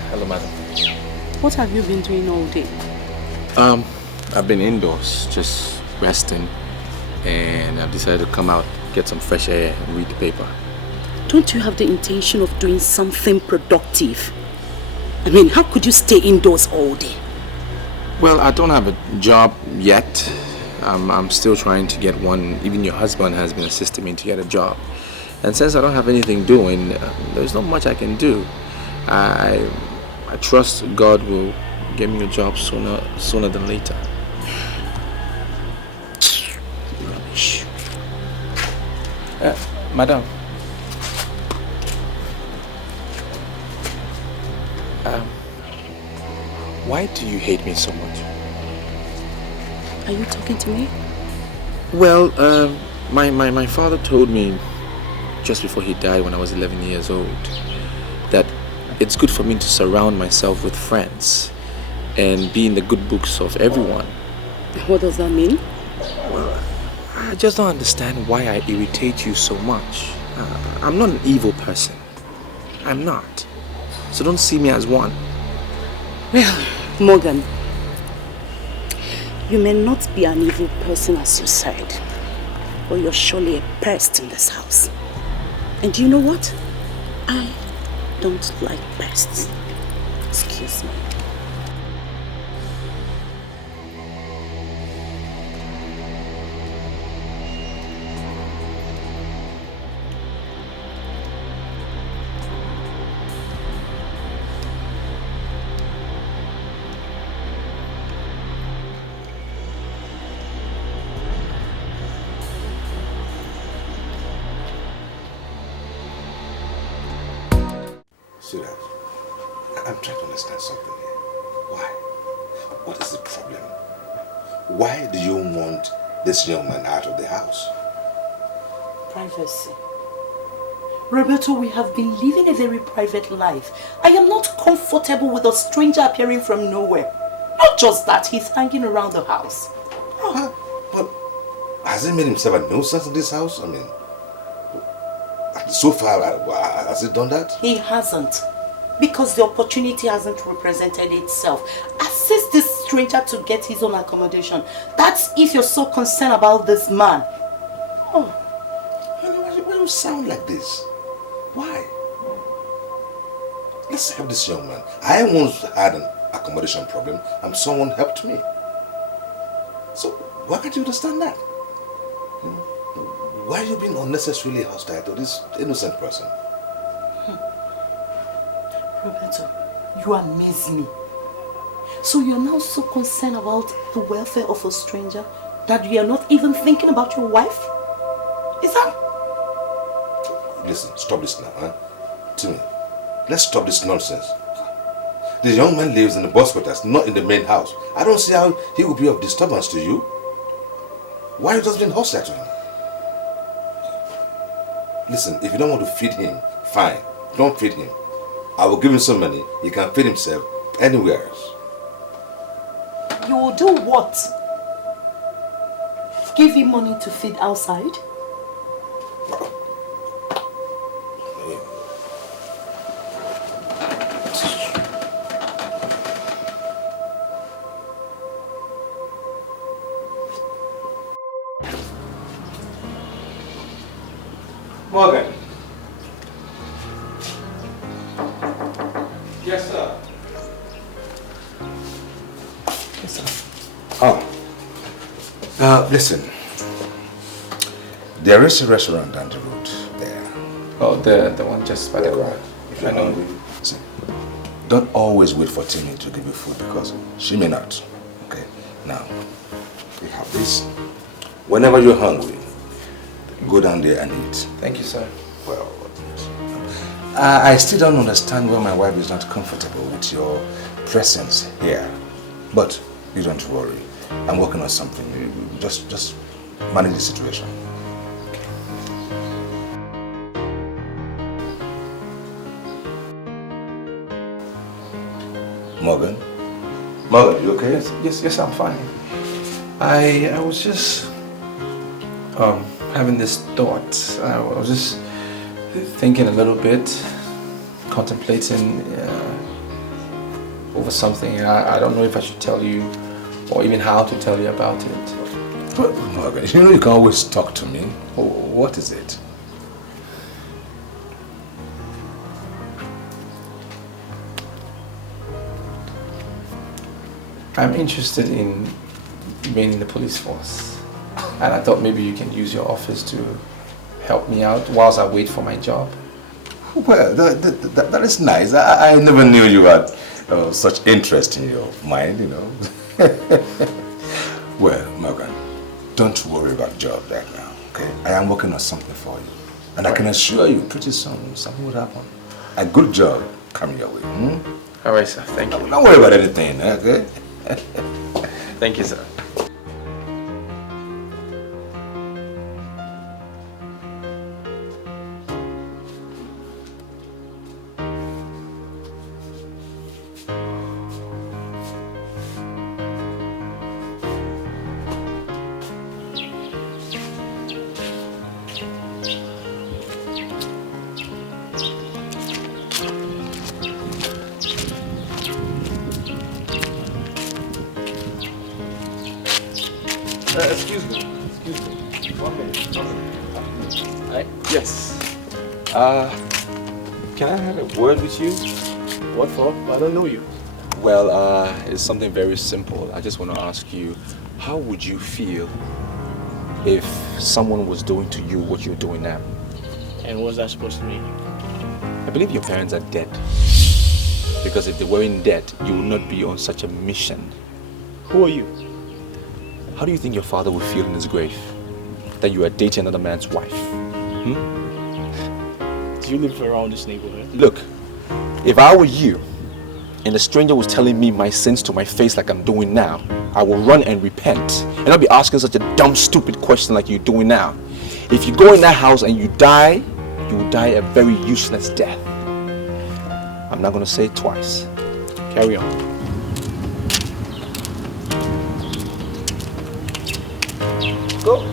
Hello, madam. What have you been doing all day? I've been indoors, just resting, and I've decided to come out, get some fresh air, and read the paper. Don't you have the intention of doing something productive? I mean, how could you stay indoors all day? Well, I don't have a job yet. I'm still trying to get one. Even your husband has been assisting me to get a job. And since I don't have anything doing, there's not much I can do. I trust God will get me a job sooner than later. Rubbish. Madam. Why do you hate me so much? Are you talking to me? Well, my father told me just before he died when I was 11 years old that it's good for me to surround myself with friends and be in the good books of everyone. What does that mean? Well, I just don't understand why I irritate you so much. I'm not an evil person. I'm not. So don't see me as one. Well, Morgan, you may not be an evil person as you said, but you're surely a pest in this house. And do you know what? I don't like pests. Excuse me. Sweetheart, I'm trying to understand something here. Why? What is the problem? Why do you want this young man out of the house? Privacy. Roberto, we have been living a very private life. I am not comfortable with a stranger appearing from nowhere. Not just that, he's hanging around the house. But has he made himself a nuisance in this house? I mean, so far, has he done that? He hasn't. Because the opportunity hasn't represented itself. Assist this stranger to get his own accommodation. That's if you're so concerned about this man. Oh, why do you sound like this? Why? Let's help this young man. I once had an accommodation problem and someone helped me. So why can't you understand that? Why are you being unnecessarily hostile to this innocent person? Roberto, you amaze me. So you're now so concerned about the welfare of a stranger that you are not even thinking about your wife? Is that... Listen, stop this now, huh? Timmy, let's stop this nonsense. The young man lives in the bus quarters, not in the main house. I don't see how he would be of disturbance to you. Why are you just being hostile to him? Listen, if you don't want to feed him, fine. Don't feed him. I will give him some money. He can feed himself anywhere else. You will do what? Give him money to feed outside? Morgan. Yes, sir. Yes, sir. Listen. There is a restaurant down the road there. Oh, the one just by the car. If you're hungry, listen. Don't always wait for Timmy to give you food because she may not. Okay? Now, we have this. Whenever you're hungry, go down there and eat. Thank you, sir. Well, I still don't understand why my wife is not comfortable with your presence here. But you don't worry. I'm working on something. Just manage the situation. Morgan? Morgan, you okay? Yes, I'm fine. I was just having this thought. I was just thinking a little bit, contemplating over something. I don't know if I should tell you or even how to tell you about it. But Morgan, you know you can always talk to me. What is it? I'm interested in being in the police force. And I thought maybe you can use your office to help me out whilst I wait for my job. Well, that is nice. I never knew you had such interest in your mind, you know. Well, Morgan, don't worry about the job right now, okay? I am working on something for you. And I can assure you, pretty soon, something will happen. A good job coming your way. All right, sir. Thank you. Don't worry about anything, okay? Thank you, sir. Excuse me. 1 minute. Right? Yes. Can I have a word with you? What for? I don't know you. Well, it's something very simple. I just want to ask you, how would you feel if someone was doing to you what you're doing now? And what's that supposed to mean? I believe your parents are dead. Because if they weren't dead, you would not be on such a mission. Who are you? How do you think your father would feel in his grave? That you are dating another man's wife? Do you live around this neighborhood? Look, if I were you, and a stranger was telling me my sins to my face like I'm doing now, I will run and repent. And I'll be asking such a dumb, stupid question like you're doing now. If you go in that house and you die, you will die a very useless death. I'm not going to say it twice. Carry on. Go.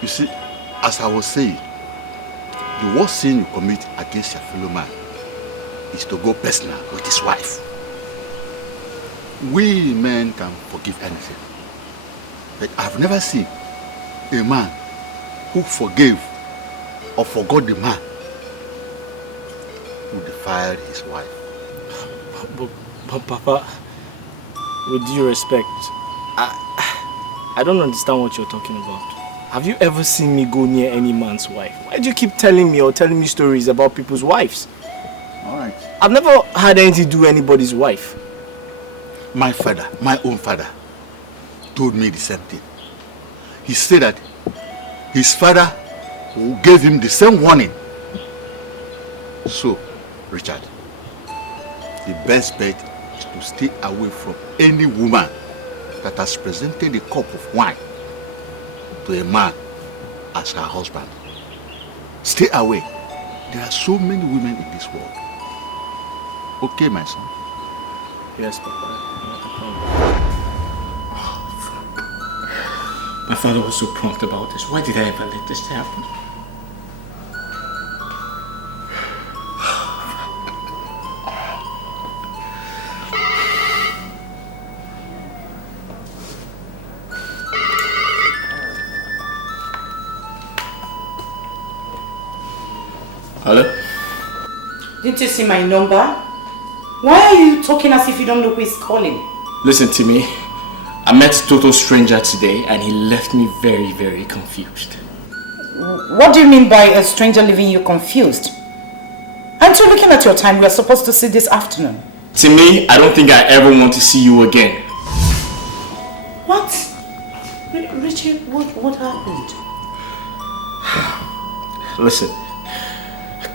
You see, as I was saying, the worst sin you commit against your fellow man is to go personal with his wife. We men can forgive anything, but I've never seen a man who forgave or forgot the man who defiled his wife. But Papa, with due respect, I don't understand what you're talking about. Have you ever seen me go near any man's wife? Why do you keep telling me stories about people's wives? Alright. I've never had anything to do with anybody's wife. My father, my own father, told me the same thing. He said that his father gave him the same warning. So, Richard, the best bet is to stay away from any woman that has presented a cup of wine to a man as her husband. Stay away. There are so many women in this world. Okay, my son? Yes, Papa. My father was so prompt about this. Why did I ever let this happen? Hello? Didn't you see my number? Why are you talking as if you don't know who is calling? Listen to me. I met a total stranger today and he left me very, very confused. What do you mean by a stranger leaving you confused? Aren't you looking at your time? We are supposed to see this afternoon. To me, I don't think I ever want to see you again. What? Richard, what happened? Listen,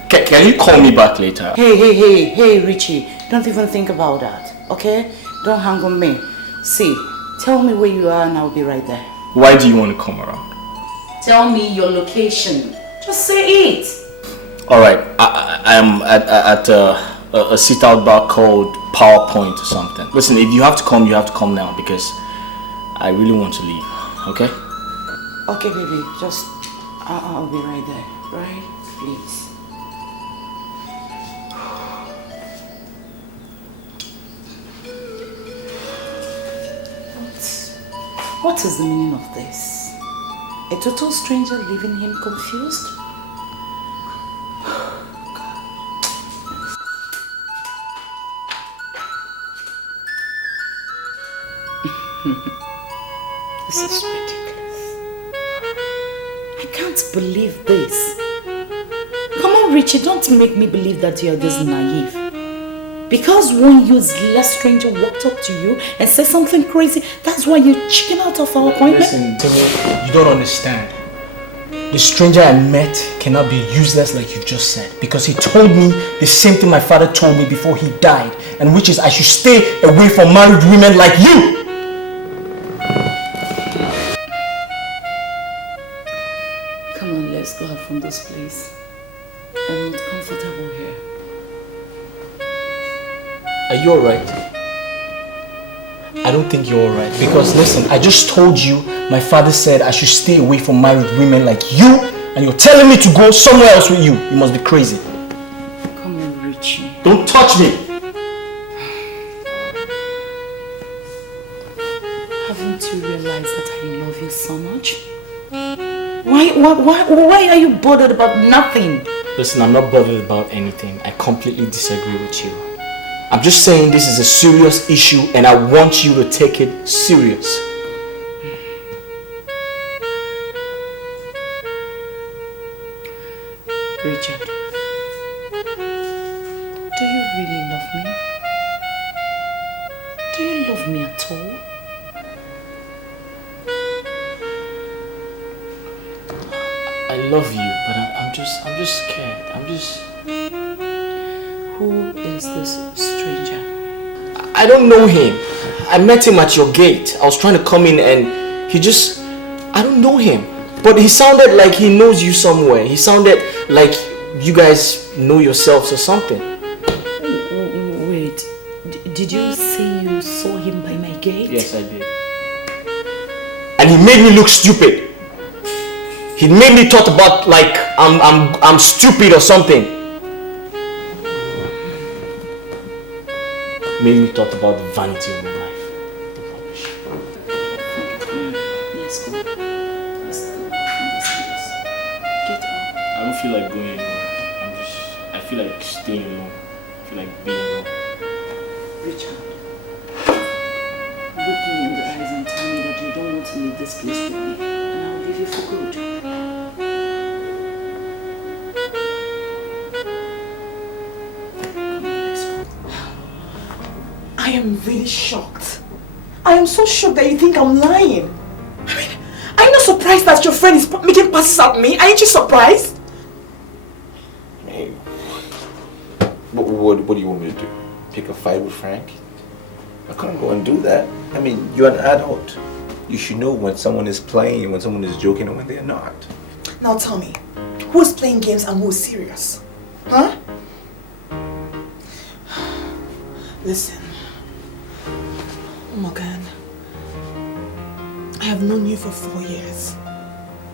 can you call me back later? Hey, Richie, don't even think about that, okay? Don't hang on me. See, tell me where you are and I'll be right there. Why do you want to come around? Tell me your location. Just say it. Alright, I am at a sit-out bar called PowerPoint or something. Listen, if you have to come now because I really want to leave, okay? Okay, baby, just, I'll be right there, right? Please. What is the meaning of this? A total stranger leaving him confused? This is ridiculous. I can't believe this. Come on, Richie, don't make me believe that you're this naive. Because one useless stranger walked up to you and said something crazy, that's why you chicken out of our appointment? Listen, Timmy, you don't understand. The stranger I met cannot be useless like you just said, because he told me the same thing my father told me before he died, and which is I should stay away from married women like you. Come on, let's go out from this place. I'm not comfortable here. Are you alright? I don't think you're alright, because listen, I just told you my father said I should stay away from married women like you, and you're telling me to go somewhere else with you. You must be crazy. Come on, Richie. Don't touch me! Haven't you realized that I love you so much? Why are you bothered about nothing? Listen, I'm not bothered about anything. I completely disagree with you. I'm just saying this is a serious issue and I want you to take it serious. Richard, do you really love me? Do you love me at all? I love you, but I'm just scared. Who is this stranger? I don't know him. I met him at your gate. I was trying to come in and I don't know him. But he sounded like he knows you somewhere. He sounded like you guys know yourselves or something. Wait, did you say you saw him by my gate? Yes, I did. And he made me look stupid. He made me thought about like I'm stupid or something. Made me thought about the vanity of my life. Let's go. Let's go. Get up. I don't feel like going anywhere. I feel like staying alone. I feel like being alone. Richard, look me in the eyes and tell me that you don't want to leave this place with me, and I'll leave you for good. I am really shocked. I am so shocked that you think I'm lying. I mean, are you not surprised that your friend is making passes at me? Aren't you surprised? Hey, what do you want me to do? Pick a fight with Frank? I can't go and do that. I mean, you're an adult. You should know when someone is playing, when someone is joking, and when they're not. Now tell me, who is playing games and who is serious? Huh? Listen, Morgan, I have known you for 4 years.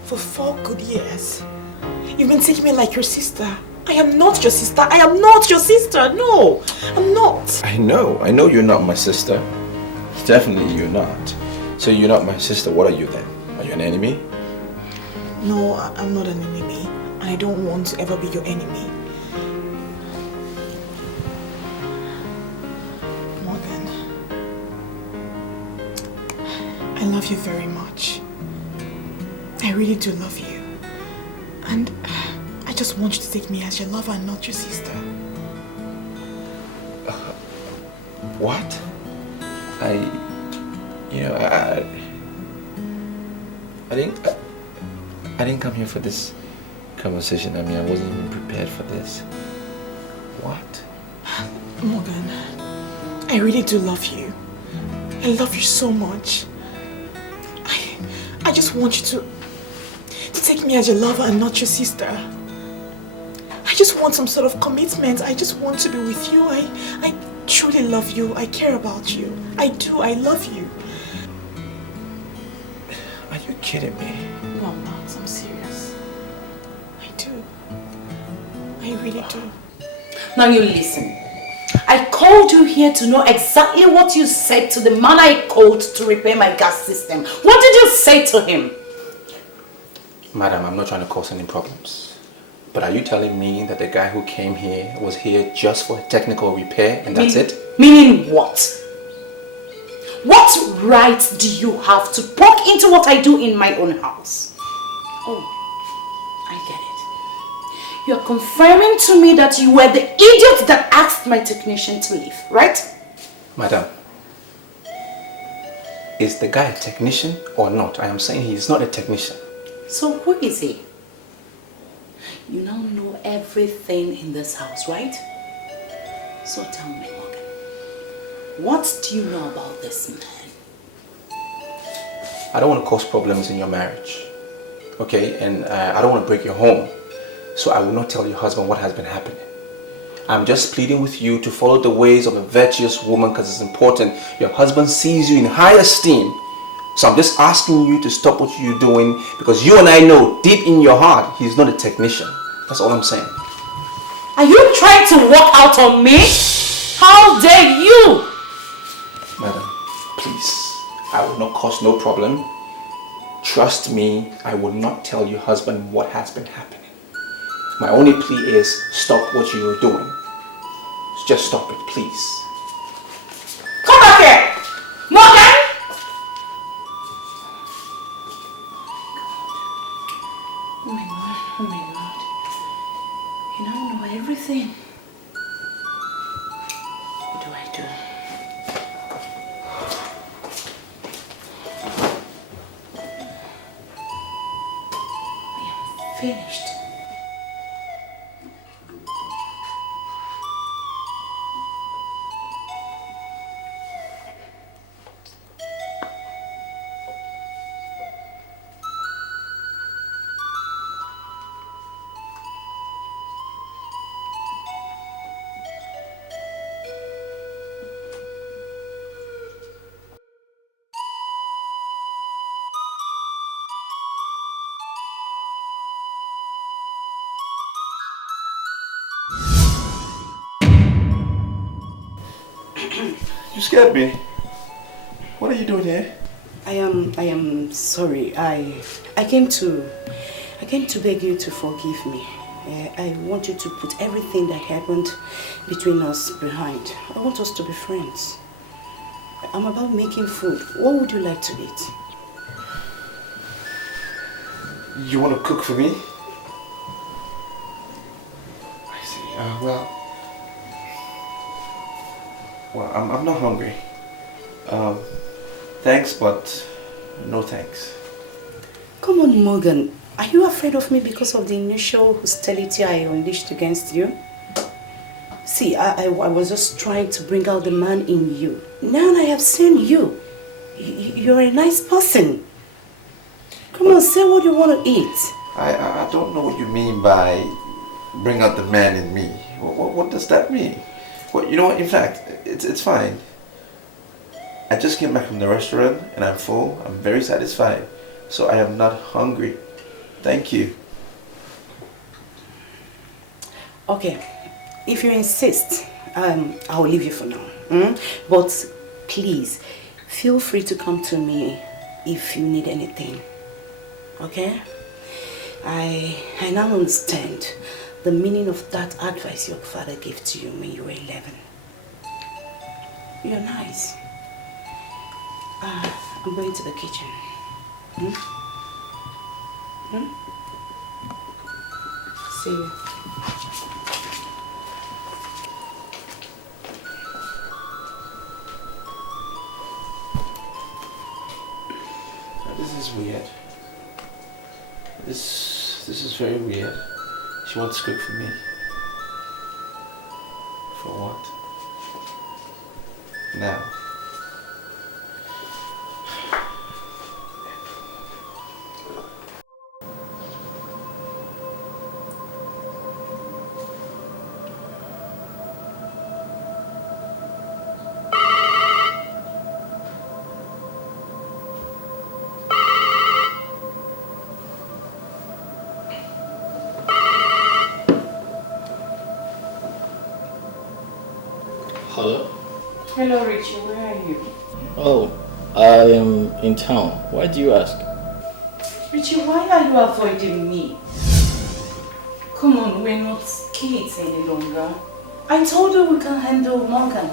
For 4 good years. You've been taking me like your sister. I am not your sister. I am not your sister. No, I'm not. I know you're not my sister. Definitely you're not. So you're not my sister, what are you then? Are you an enemy? No, I'm not an enemy. And I don't want to ever be your enemy. Morgan, I love you very much. I really do love you. And I just want you to take me as your lover and not your sister. What? I didn't come here for this conversation. I mean, I wasn't even prepared for this. What? Morgan, I really do love you. I love you so much. I just want you to take me as your lover and not your sister. I just want some sort of commitment. I just want to be with you. I truly love you. I care about you. I do. I love you. Are you kidding me? No, I'm not. I'm serious. I do. I really do. Now you listen. I called you here to know exactly what you said to the man I called to repair my gas system. What did you say to him? Madam, I'm not trying to cause any problems. But are you telling me that the guy who came here was here just for a technical repair and that's it? Meaning what? What right do you have to poke into what I do in my own house? Oh, I get it. You are confirming to me that you were the idiot that asked my technician to leave, right? Madam, is the guy a technician or not? I am saying he is not a technician. So who is he? You now know everything in this house, right? So tell me, Morgan, what do you know about this man? I don't want to cause problems in your marriage, okay? And I don't want to break your home, so I will not tell your husband what has been happening. I'm just pleading with you to follow the ways of a virtuous woman because it's important. Your husband sees you in high esteem. So I'm just asking you to stop what you're doing because you and I know deep in your heart he's not a technician. That's all I'm saying. Are you trying to walk out on me? How dare you? Madam, please, I will not cause no problem. Trust me, I will not tell your husband what has been happening. My only plea is stop what you are doing. Just stop it, please. Come back here! Morgan! Oh my God, oh my God. You now know everything. What do I do? I am finished. You scared me. What are you doing here? I am sorry. I came to beg you to forgive me. I want you to put everything that happened between us behind. I want us to be friends. I'm about making food. What would you like to eat? You want to cook for me? I see. Well, I'm not hungry. Thanks, but no thanks. Come on, Morgan. Are you afraid of me because of the initial hostility I unleashed against you? See, I was just trying to bring out the man in you. Now I have seen you. You're a nice person. Come on, say what you want to eat. I don't know what you mean by bring out the man in me. What does that mean? Well, you know what, in fact, it's fine. I just came back from the restaurant and I'm full. I'm very satisfied. So I am not hungry. Thank you. Okay, if you insist, I'll leave you for now. But please, feel free to come to me if you need anything. Okay? I now understand the meaning of that advice your father gave to you when you were 11. You're nice. I'm going to the kitchen. See you. This is weird. This is very weird. She wants to cook for me. For what? Now. Hello? Hello, Richie. Where are you? Oh, I am in town. Why do you ask? Richie, why are you avoiding me? Come on, we're not kids any longer. I told you we can handle Morgan.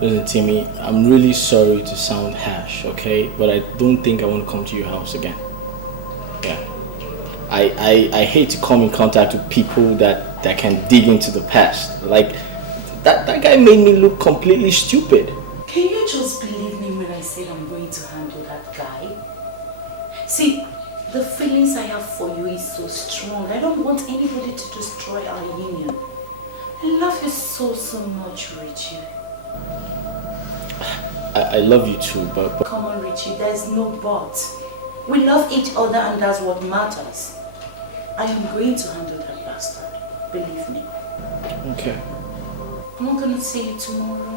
Listen, Timmy, I'm really sorry to sound harsh, okay? But I don't think I want to come to your house again. Yeah. I hate to come in contact with people that can dig into the past. Like, that guy made me look completely stupid. Can you just believe me when I said I'm going to handle that guy? See, the feelings I have for you is so strong. I don't want anybody to destroy our union. I love you so much, Richie. I love you too, but... Come on, Richie, there's no but. We love each other and that's what matters. I am going to handle that bastard. Believe me. Okay. I'm not going to see you tomorrow.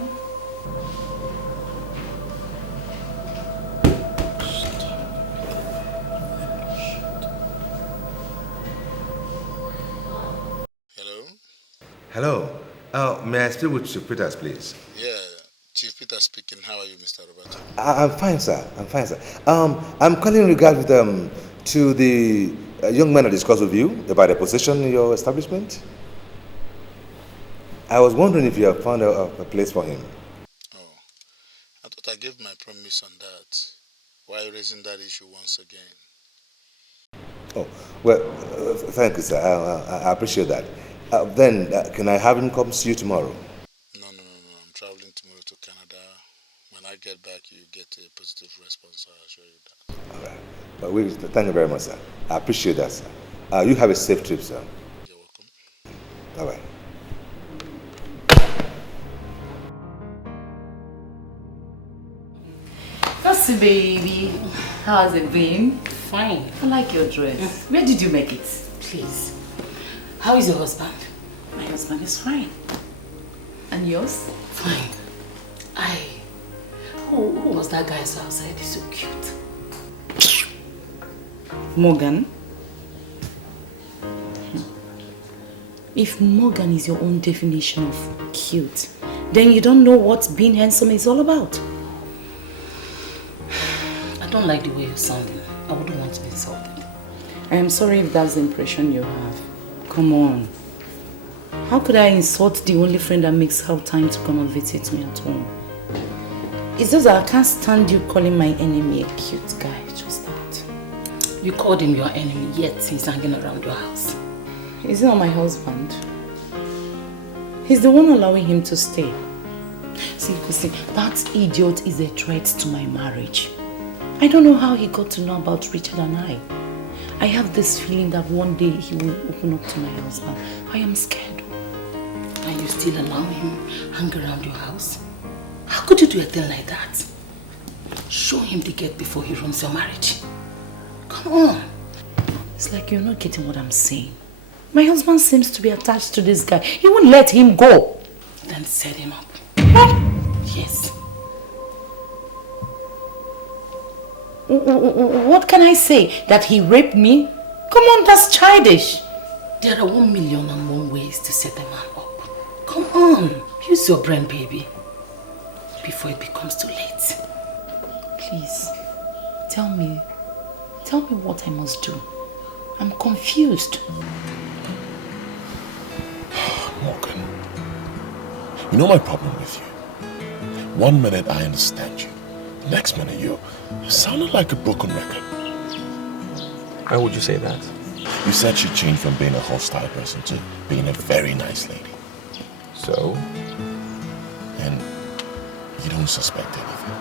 Hello. May I speak with Chief Peters, please? Yeah, Chief Peter speaking. How are you, Mr. Roberto? I'm fine, sir. I'm fine, sir. I'm calling in regard to the young man I discussed with you about a position in your establishment. I was wondering if you have found a place for him. Oh, I thought I gave my promise on that. Why are you raising that issue once again? Oh, well, thank you, sir. I appreciate that. Then, can I have him come see you tomorrow? No. I'm traveling tomorrow to Canada. When I get back, you get a positive response. I'll assure you that. All right. Thank you very much, sir. I appreciate that, sir. You have a safe trip, sir. You're welcome. All right. That's baby. How's it been? Fine. I like your dress. Where did you make it? Please. How is your husband? My husband is fine. And yours? Fine. Who was that guy I saw outside? He's so cute. Morgan. If Morgan is your own definition of cute, then you don't know what being handsome is all about. I don't like the way you're sounding. I wouldn't want to be insulted. I am sorry if that's the impression you have. Come on. How could I insult the only friend that makes out time to come and visit me at home? It's just that I can't stand you calling my enemy a cute guy, just that. You called him your enemy, yet he's hanging around your house. He's not my husband. He's the one allowing him to stay. See, that idiot is a threat to my marriage. I don't know how he got to know about Richard and I. I have this feeling that one day he will open up to my husband. I am scared. Are you still allowing him hang around your house? How could you do a thing like that? Show him the gate before he ruins your marriage. Come on. It's like you're not getting what I'm saying. My husband seems to be attached to this guy. He won't let him go. Then set him up. What? Yes. What can I say? That he raped me? Come on, that's childish. There are 1,000,001 ways to set a man up. Come on, use your brain, baby, before it becomes too late. Please, tell me what I must do. I'm confused. Morgan, you know my problem with you. One minute I understand you. The next minute you sounded like a broken record. Why would you say that? You said she changed from being a hostile person to being a very nice lady. So? And you don't suspect anything.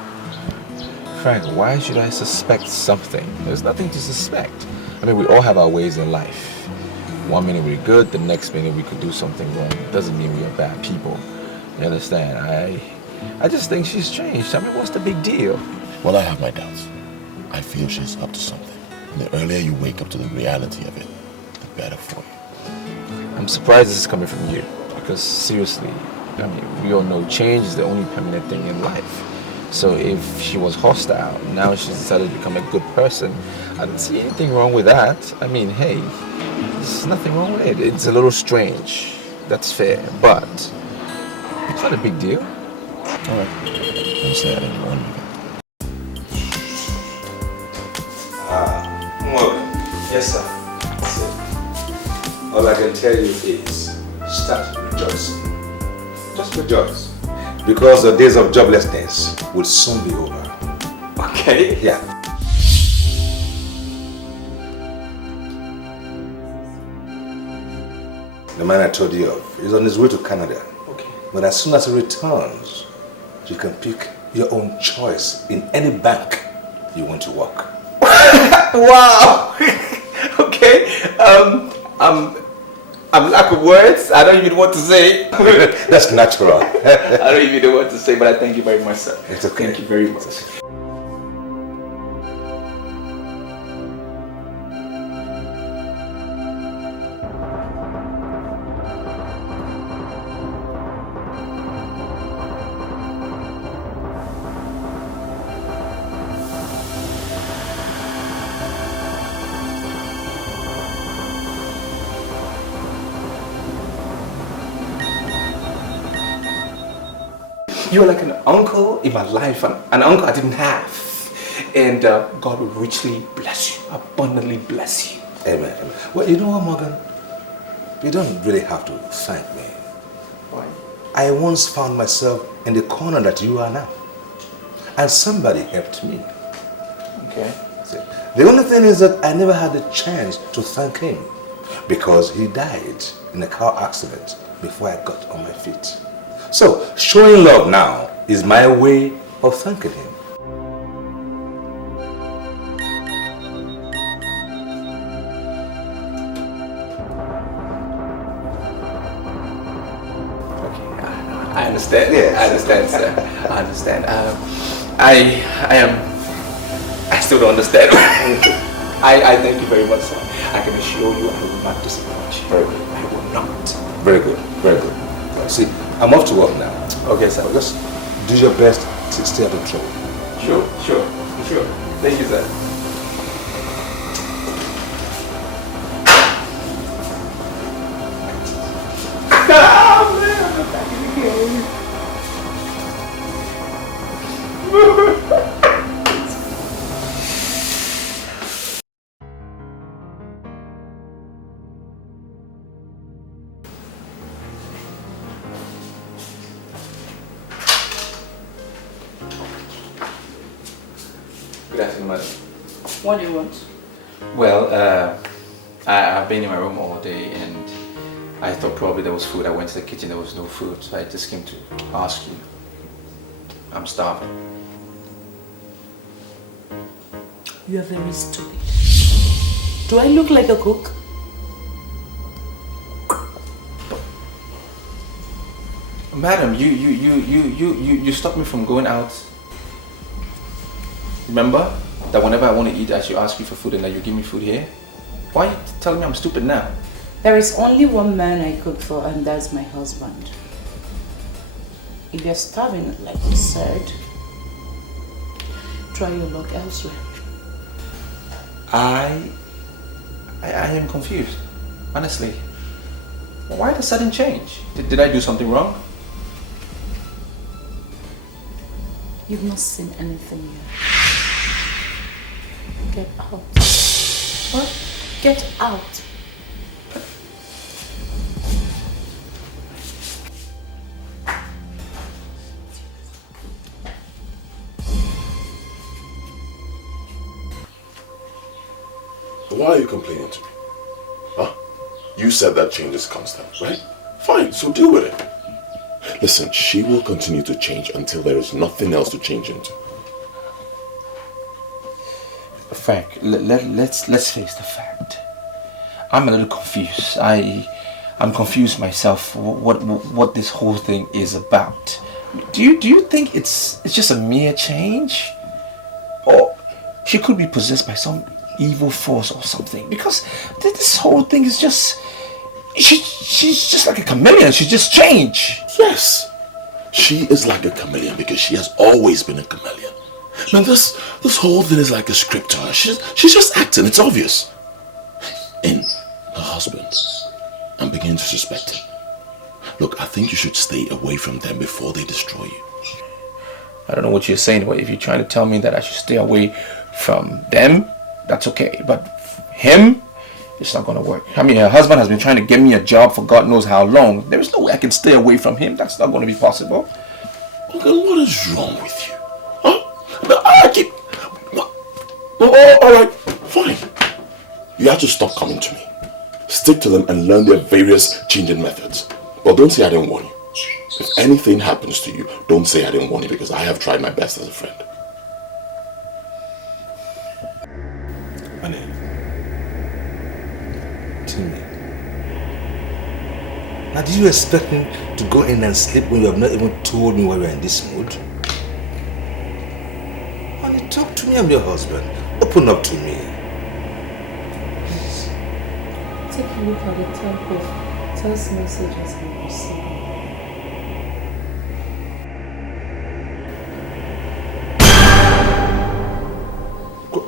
Frank, why should I suspect something? There's nothing to suspect. I mean, we all have our ways in life. One minute we're good, the next minute we could do something wrong. Doesn't mean we are bad people. You understand? I just think she's changed. I mean, what's the big deal? Well, I have my doubts. I feel she's up to something. And the earlier you wake up to the reality of it, the better for you. I'm surprised this is coming from you. Because seriously, I mean, we all know change is the only permanent thing in life. So if she was hostile, now she's decided to become a good person, I don't see anything wrong with that. I mean, hey, there's nothing wrong with it. It's a little strange. That's fair. But it's not a big deal. All right. Don't say I didn't warn you. Yes, sir. That's it. All I can tell you is start rejoicing. Just rejoice. Because the days of joblessness will soon be over. Okay. Yeah. The man I told you of is on his way to Canada. Okay. But as soon as he returns, you can pick your own choice in any bank you want to work. Wow. Okay. I'm lack of words. I don't even know what to say. That's natural. I don't even know what to say, but I thank you very much, sir. It's okay. Thank you very much. You are like an uncle in my life, an uncle I didn't have. And God will richly bless you, abundantly bless you. Amen. Well, you know what, Morgan? You don't really have to thank me. Why? I once found myself in the corner that you are now. And somebody helped me. Okay. See, the only thing is that I never had the chance to thank him because he died in a car accident before I got on my feet. So, showing love now is my way of thanking him. I understand. Yeah, I understand, sir. I understand. I still don't understand. I thank you very much, sir. I can assure you I will not disappoint you. Very good. I will not. Very good. Very good. See, I'm off to work now. Okay, sir. Just do your best to stay out of trouble. Sure. Thank you, sir. Oh, man, I'm back in the game. Good afternoon, madam. What do you want? Well, I've been in my room all day and I thought probably there was food. I went to the kitchen, there was no food, so I just came to ask you. I'm starving. You are very stupid. Do I look like a cook? Madam, you stopped me from going out. Remember that whenever I want to eat, I should ask you for food and that you give me food here? Why are you telling me I'm stupid now? There is only one man I cook for, and that's my husband. If you're starving, like you said, try your luck elsewhere. I am confused, honestly. Why the sudden change? Did I do something wrong? You've not seen anything yet. Get out. What? Get out. Why are you complaining to me? Huh? You said that change is constant, right? Fine, so deal with it. Listen, she will continue to change until there is nothing else to change into. Frank, let's face the fact. I'm a little confused. I'm confused myself. What this whole thing is about? Do you think it's just a mere change, or she could be possessed by some evil force or something? Because this whole thing is just she's just like a chameleon. She just changed. Yes, she is like a chameleon because she has always been a chameleon. Man, this whole thing is like a script to her. She's just acting. It's obvious. And her husband, I'm beginning to suspect him. Look, I think you should stay away from them before they destroy you. I don't know what you're saying, but if you're trying to tell me that I should stay away from them, that's okay. But him, It's not gonna work. I mean, her husband has been trying to get me a job for God knows how long. There is no way I can stay away from him. That's not gonna be possible. Okay, what is wrong with you? Huh? I keep... What? Oh, alright, fine. You have to stop coming to me. Stick to them and learn their various changing methods. But don't say I didn't warn you. If anything happens to you, don't say I didn't warn you, because I have tried my best as a friend. Annie. Timmy. Now, did you expect me to go in and sleep when you have not even told me why we're in this mood? Honey, talk to me. I'm your husband. Open up to me. Please. Take a look at the type of text messages I'm receiving.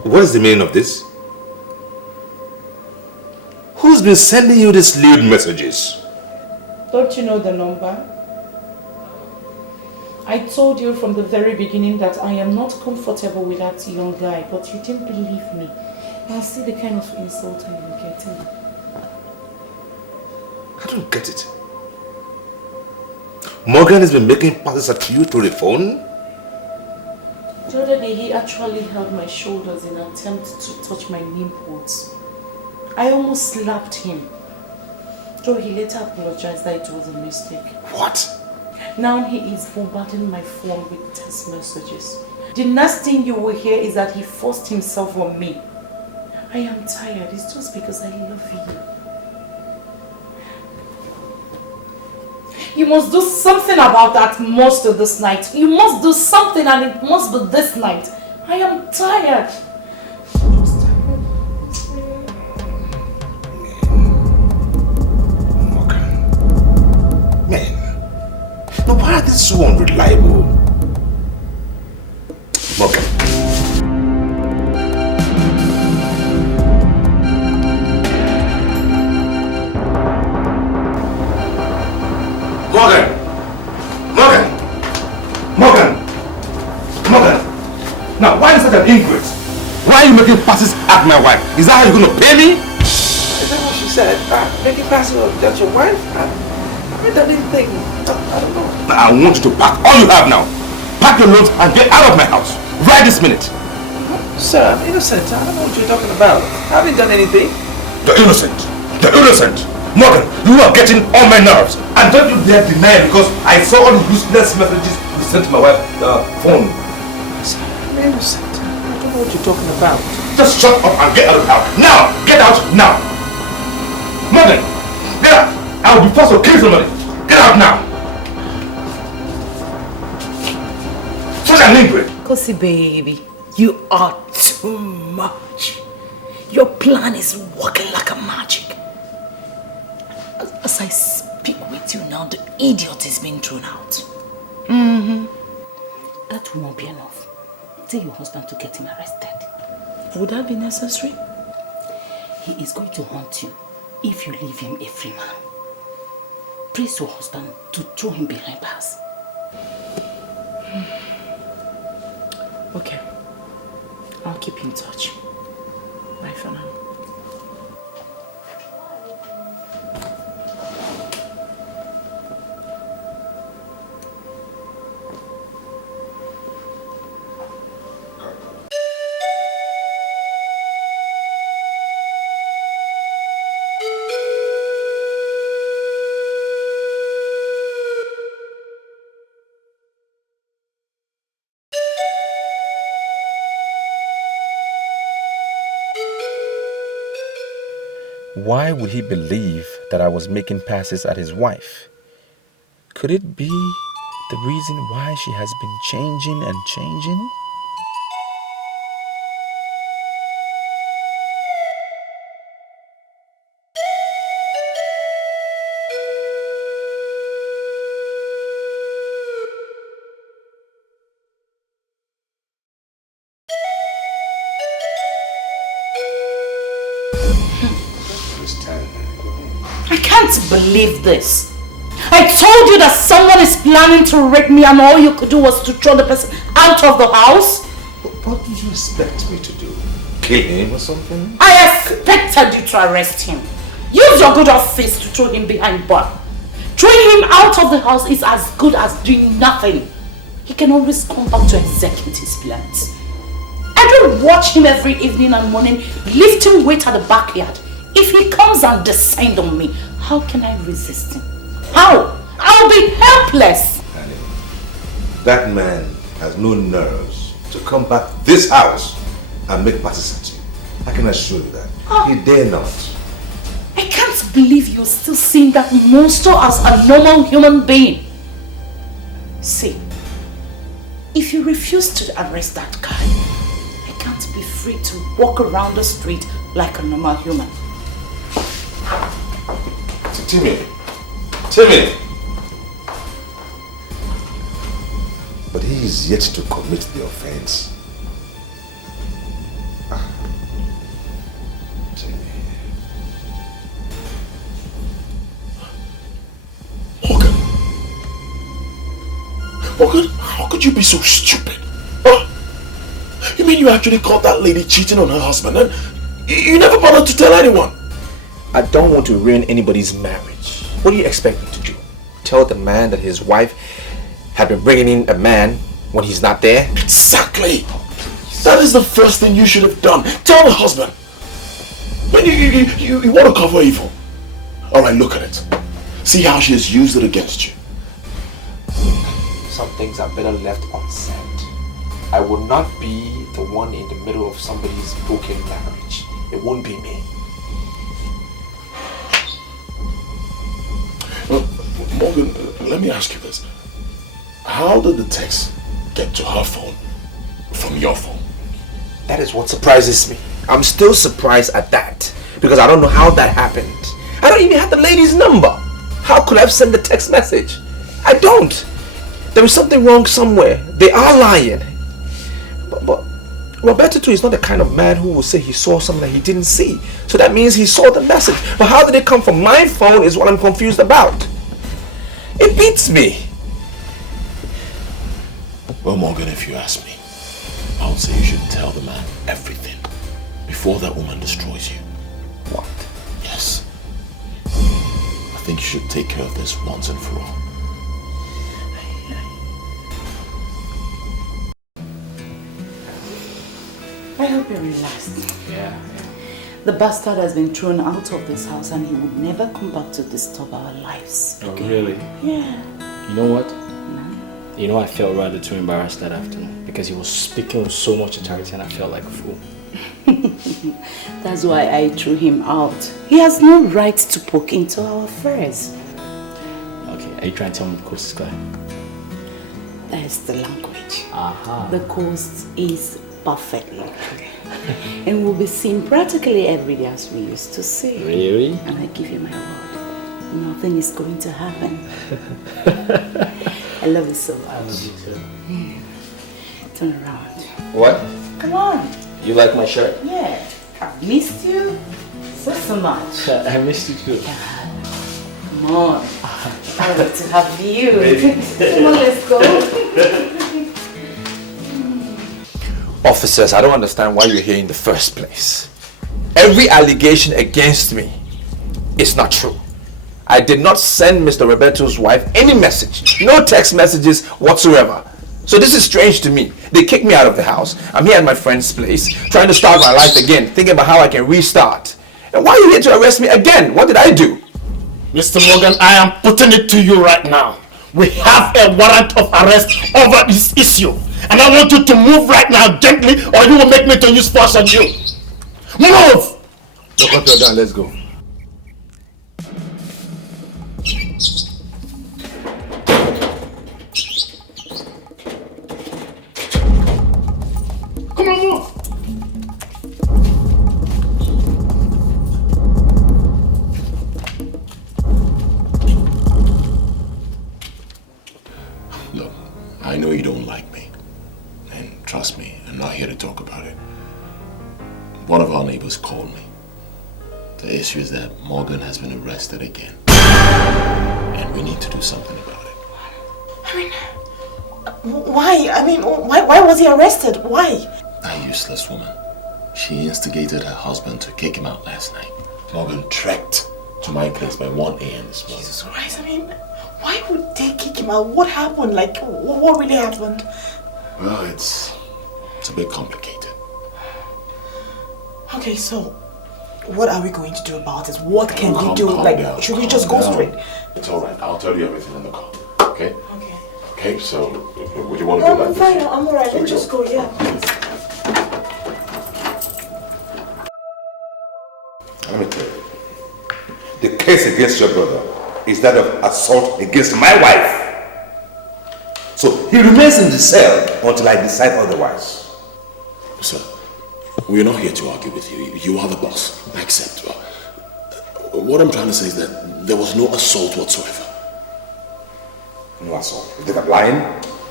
What is the meaning of this? Who's been sending you these lewd messages? Don't you know the number? I told you from the very beginning that I am not comfortable with that young guy, but you didn't believe me. Now see the kind of insult I am getting. I don't get it. Morgan has been making passes at you through the phone? The other day he actually held my shoulders in an attempt to touch my nipples. I almost slapped him. Though he later apologized that it was a mistake. What? Now he is bombarding my phone with text messages. The next thing you will hear is that he forced himself on me. I am tired. It's just because I love you. You must do something about that monster this night. You must do something, and it must be this night. I am tired. Now, why are they so unreliable? Morgan. Morgan! Morgan! Morgan! Morgan! Now, why is such an ingrate? Why are you making passes at my wife? Is that how you're going to pay me? Is that what she said? Making passes at your wife? I haven't done anything. I don't know. I want you to pack all you have now. Pack your loads and get out of my house. Right this minute. Sir, I'm innocent. I don't know what you're talking about. I haven't done anything. You're innocent. You're innocent. Morgan, you are getting on my nerves. And don't you dare deny it, because I saw all the useless messages you sent to my wife's phone. Sir, I'm innocent. I don't know what you're talking about. Just shut up and get out of the house. Now! Get out now! Morgan! Get out! I will be forced to kill somebody. Get out now! Such an ingrate! Kosi baby, you are too much. Your plan is working like a magic. As I speak with you now, the idiot is being thrown out. That will not be enough. Tell your husband to get him arrested. Would that be necessary? He is going to haunt you if you leave him a free man. Praise your husband to throw him behind bars. Okay. I'll keep in touch. Bye for now. Why would he believe that I was making passes at his wife? Could it be the reason why she has been changing and changing? I can't believe this. I told you that someone is planning to rape me and all you could do was to throw the person out of the house. What did you expect me to do? kill him or something? I expected you to arrest him. Use your good old face to throw him behind bar. Throwing him out of the house is as good as doing nothing. He can always come back to execute his plans. I don't watch him every evening and morning, lifting weight at the backyard. If he comes and descends on me, how can I resist him? How? I'll be helpless. Annie, that man has no nerves to come back to this house and make passes at you. I can assure you that. He dare not. I can't believe you're still seeing that monster as a normal human being. See, if you refuse to arrest that guy, I can't be free to walk around the street like a normal human. Timmy! But he is yet to commit the offense. Morgan, how could you be so stupid? Huh? You mean you actually caught that lady cheating on her husband and you never bothered to tell anyone? I don't want to ruin anybody's marriage. What do you expect me to do? Tell the man that his wife had been bringing in a man when he's not there? Exactly! That is the first thing you should have done. Tell the husband. But you want to cover evil. Alright, look at it. See how she has used it against you. Some things are better left unsaid. I will not be the one in the middle of somebody's broken marriage. It won't be me. Morgan, let me ask you this. How did the text get to her phone from your phone? That is what surprises me. I'm still surprised at that because I don't know how that happened. I don't even have the lady's number. How could I have sent the text message? I don't. There is something wrong somewhere. They are lying. But Roberto too is not the kind of man who will say he saw something that he didn't see. So that means he saw the message. But how did it come from my phone is what I'm confused about. It beats me. Well, Morgan, if you ask me, I would say you should tell the man everything before that woman destroys you. What? Yes. I think you should take care of this once and for all. I hope you're relaxed. Yeah. The bastard has been thrown out of this house and he would never come back to disturb our lives. Oh, really? Yeah. You know what? You know, I felt rather too embarrassed that afternoon because he was speaking with so much authority and I felt like a fool. That's why I threw him out. He has no right to poke into our affairs. Okay, are you trying to tell me the coast is clear? That is the language. Aha. The coast is perfectly clear. And we'll be seen practically every day as we used to see. Really? And I give you my word, nothing is going to happen. I love you so much. I love you too. Yeah. Turn around. What? Come on. You like my shirt? Yeah. I've missed you so much. I missed you too. Come on. I want to have you. Baby. Come on, let's go. Officers, I don't understand why you're here in the first place. Every allegation against me is not true. I did not send Mr. Roberto's wife any message, no text messages whatsoever. So this is strange to me. They kicked me out of the house. I'm here at my friend's place, trying to start my life again, thinking about how I can restart. And why are you here to arrest me again? What did I do? Mr. Morgan, I am putting it to you right now. We have a warrant of arrest over this issue. And I want you to move right now, gently, or you will make me to use force on you. Move! Look up your down, let's go. Come on, move! Look, I know you don't like me. And trust me, I'm not here to talk about it. One of our neighbors called me. The issue is that Morgan has been arrested again. And we need to do something about it. I mean, why? I mean, why was he arrested? Why? That useless woman. She instigated her husband to kick him out last night. Morgan trekked to my place by 1 a.m. this morning. Jesus Christ, I mean, why would they kick him out? What happened? Like, what really happened? Well, it's a bit complicated. Okay, so what are we going to do about it? What can we do? Like, should we just go straight? It's all right. I'll tell you everything in the car. Okay? Okay. Okay, so would you want to No, do that? I'm fine. I'm all right. Let's just go. Yeah, please. Let me tell you, the case against your brother is that of assault against my wife. So he remains in the cell until I decide otherwise. Sir, we're not here to argue with you. You are the boss. I accept. What I'm trying to say is that there was no assault whatsoever. No assault. You think I'm lying?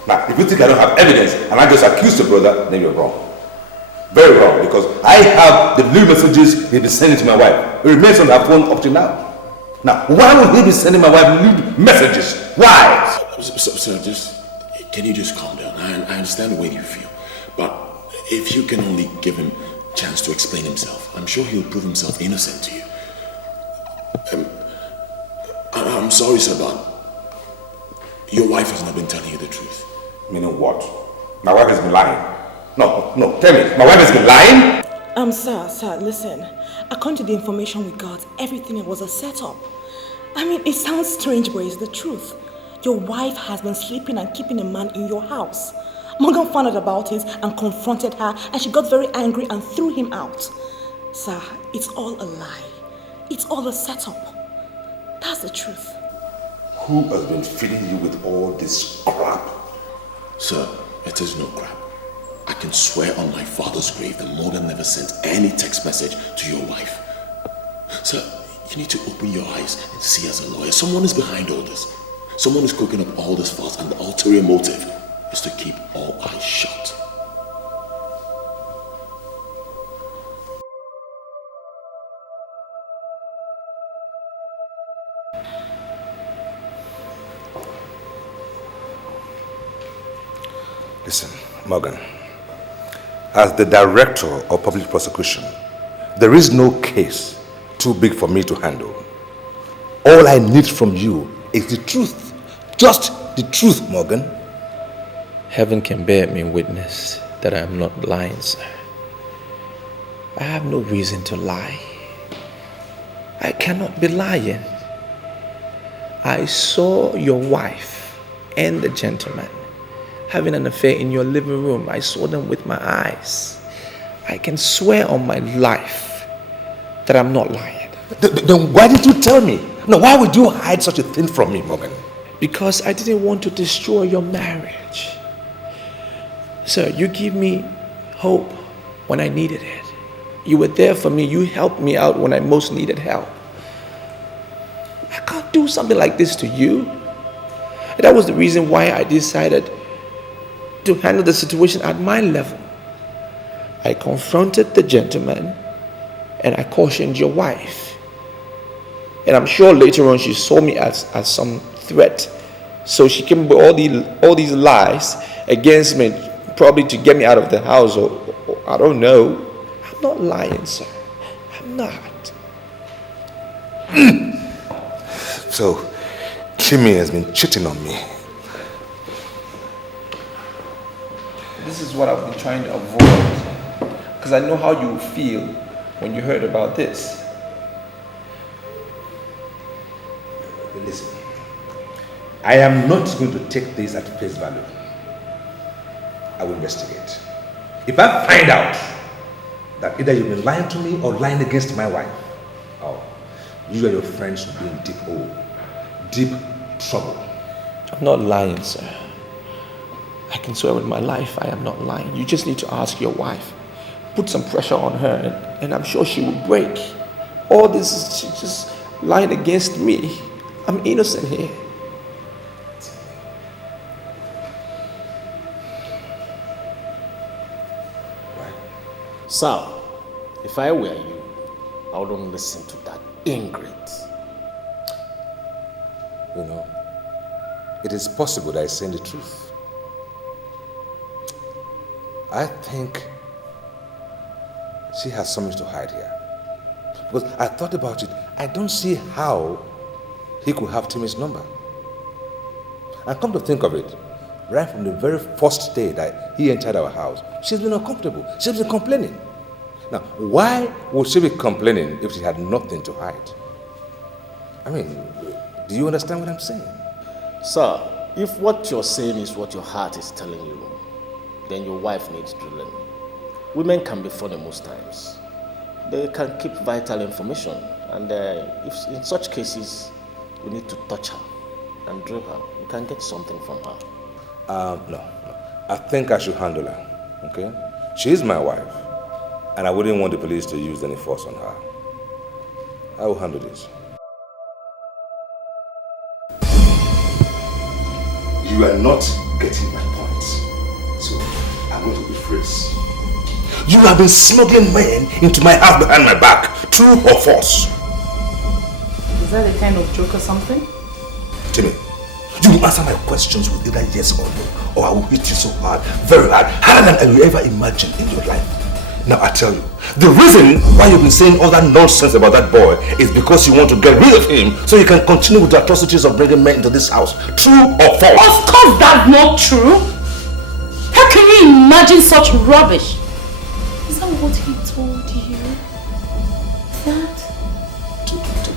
Now, if you think I don't have evidence and I just accuse your brother, then you're wrong. Very wrong, because I have the lewd messages he's been sending to my wife. It remains on her phone up to now. Now, why would he be sending my wife lewd messages? Why? Sir, can you just calm down? I understand the way you feel, but if you can only give him a chance to explain himself, I'm sure he'll prove himself innocent to you. I'm sorry, sir, but your wife has not been telling you the truth. Meaning what? My wife has been lying. No, tell me, my wife has been lying? Sir, listen. According to the information we got, everything was a setup. I mean, it sounds strange, but it's the truth. Your wife has been sleeping and keeping a man in your house. Morgan found out about it and confronted her, and she got very angry and threw him out. Sir, it's all a lie. It's all a setup. That's the truth. Who has been feeding you with all this crap? Sir, it is no crap. I can swear on my father's grave that Morgan never sent any text message to your wife. Sir, you need to open your eyes and see as a lawyer. Someone is behind all this. Someone is cooking up all this fuss, and the ulterior motive is to keep all eyes shut. Listen, Morgan. As the director of public prosecution, there is no case too big for me to handle. All I need from you is the truth. Just the truth, Morgan. Heaven can bear me witness that I am not lying, sir. I have no reason to lie. I cannot be lying. I saw your wife and the gentleman having an affair in your living room. I saw them with my eyes. I can swear on my life that I'm not lying. Then why did you tell me? No, why would you hide such a thing from me, Morgan? Because I didn't want to destroy your marriage. Sir, you gave me hope when I needed it. You were there for me. You helped me out when I most needed help. I can't do something like this to you. And that was the reason why I decided to handle the situation at my level. I confronted the gentleman and I cautioned your wife. And I'm sure later on she saw me as some threat. So she came with all these lies against me, probably to get me out of the house, or I don't know. I'm not lying, sir. I'm not. So, Chiemerie has been cheating on me. This is what I've been trying to avoid, because I know how you feel when you heard about this. Listen, I am not going to take this at face value. I will investigate. If I find out that either you've been lying to me or lying against my wife, oh, you and your friends will be in deep hole, deep trouble. I'm not lying, sir. I can swear with my life I am not lying. You just need to ask your wife. Put some pressure on her and I'm sure she will break. All this is she's just lying against me. I'm innocent here. Sir, if I were you, I wouldn't listen to that ingrate. You know, it is possible that I saying the truth. I think she has something to hide here. Because I thought about it, I don't see how he could have Timmy's number. And come to think of it, right from the very first day that he entered our house, she's been uncomfortable. She's been complaining. Now, why would she be complaining if she had nothing to hide? I mean, do you understand what I'm saying? Sir, if what you're saying is what your heart is telling you, then your wife needs to learn. Women can be funny most times. They can keep vital information, and if in such cases, we need to touch her and drill her. We can get something from her. No. I think I should handle her, okay? She's my wife, and I wouldn't want the police to use any force on her. I will handle this. You are not getting my point, so I'm going to rephrase. You have been smuggling men into my house behind my back, true or false? Is that a kind of joke or something? Timmy, you will answer my questions with either yes or no, or I will hit you so hard, very hard, harder than you ever imagined in your life. Now I tell you, the reason why you've been saying all that nonsense about that boy is because you want to get rid of him so you can continue with the atrocities of bringing men into this house. True or false? Of course that's not true. How can you imagine such rubbish? Is that what he told you?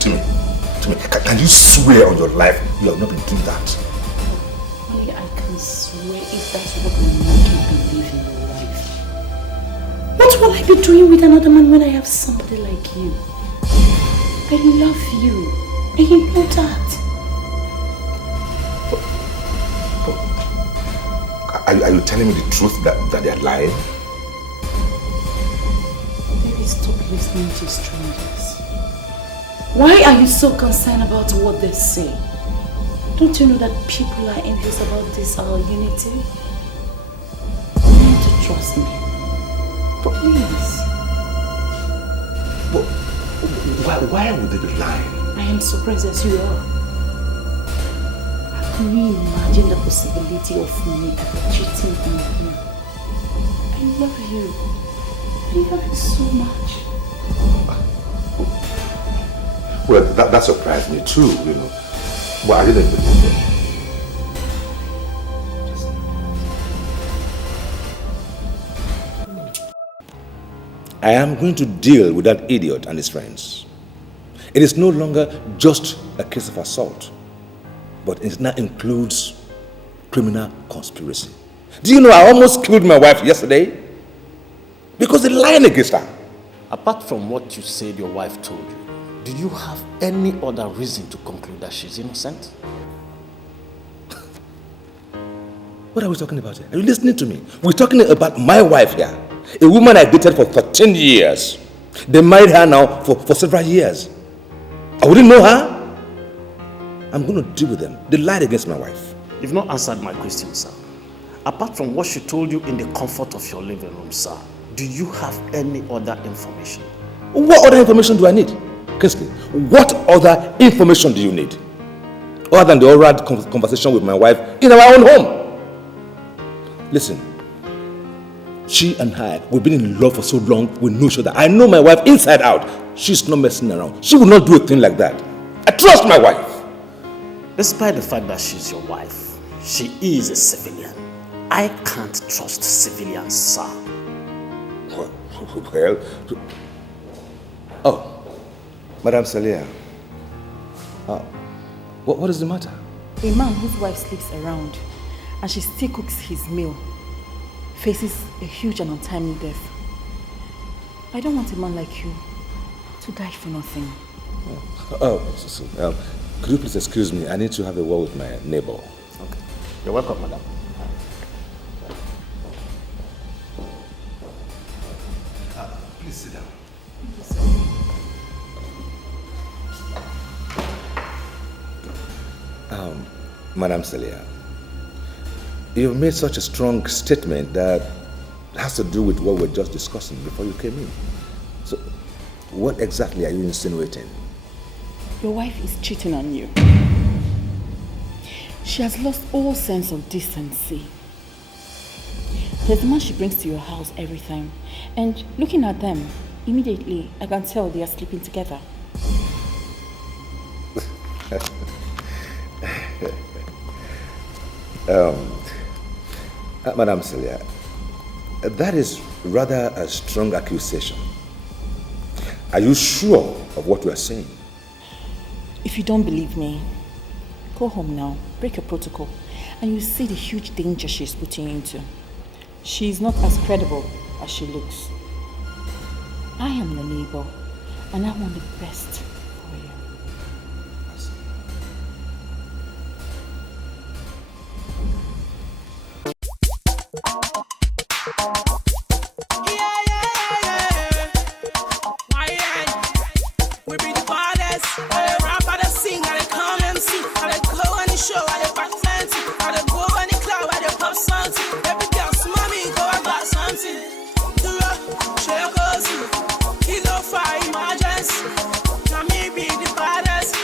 Timmy, can you swear on your life you have not been doing that? Only I can swear if that's what will make you believe in your life. What will I be doing with another man when I have somebody like you? I love you, and you know that. Are you telling me the truth that they are lying? Maybe stop listening to strangers. Why are you so concerned about what they say? Don't you know that people are envious about this, our unity? You need to trust me. Please. But why would they be lying? I am surprised as you are. How can you imagine the possibility of me cheating on you? I love you. I love you so much. Well, that surprised me too, you know. But I didn't believe it. I am going to deal with that idiot and his friends. It is no longer just a case of assault, but it now includes criminal conspiracy. Do you know I almost killed my wife yesterday? Because they lied against her. Apart from what you said your wife told you, do you have any other reason to conclude that she's innocent? What are we talking about here? Are you listening to me? We're talking about my wife here. A woman I dated for 13 years. They married her now for several years. I wouldn't know her. I'm going to deal with them. They lied against my wife. You've not answered my question, sir. Apart from what she told you in the comfort of your living room, sir, do you have any other information? What other information do I need? Kinsley, what other information do you need? Other than the oral conversation with my wife in our own home? Listen, she and I, we've been in love for so long, we know each other. I know my wife inside out. She's not messing around. She will not do a thing like that. I trust my wife. Despite the fact that she's your wife, she is a civilian. I can't trust civilians, sir. Well, oh, Madam Celia, what is the matter? A man whose wife sleeps around and she still cooks his meal faces a huge and untimely death. I don't want a man like you to die for nothing. Could you please excuse me? I need to have a word with my neighbor. Okay. You're welcome, madam. Please sit down. Madam Celia, you've made such a strong statement that has to do with what we were just discussing before you came in. So, what exactly are you insinuating? Your wife is cheating on you. She has lost all sense of decency. There's the man she brings to your house every time. And looking at them, Immediately, I can tell they are sleeping together. Madam Celia, that is rather a strong accusation. Are you sure of what you are saying? If you don't believe me, go home now, break your protocol, and you'll see the huge danger she's putting you into. She's not as credible as she looks. I am your neighbor, and I want the best for you. We be the baddest. I rap, I sing, I come MC, I go on the show, I back fancy, I go on the club, I pop something. Every girl smell me, go I got something. Do ya, shake us, kilo fire emergency. Now me be the baddest.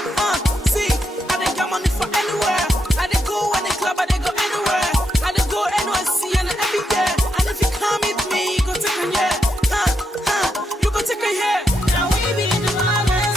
See, I get money for anywhere. I go on the club, I go anywhere. I go NYC and every day. And if you come with me, you go take a year. You go take a year. Now we be the baddest.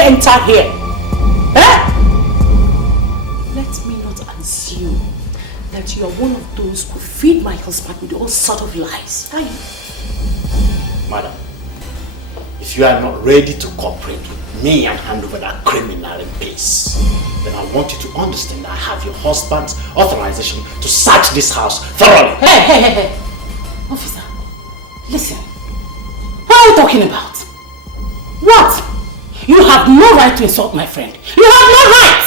Enter here. Let me not assume that you are one of those who feed my husband with all sort of lies. Are you? Madam, if you are not ready to cooperate with me and hand over that criminal in peace, then I want you to understand that I have your husband's authorization to search this house thoroughly. Hey. Officer, listen. What are you talking about? What? You have no right to insult my friend. You have no right!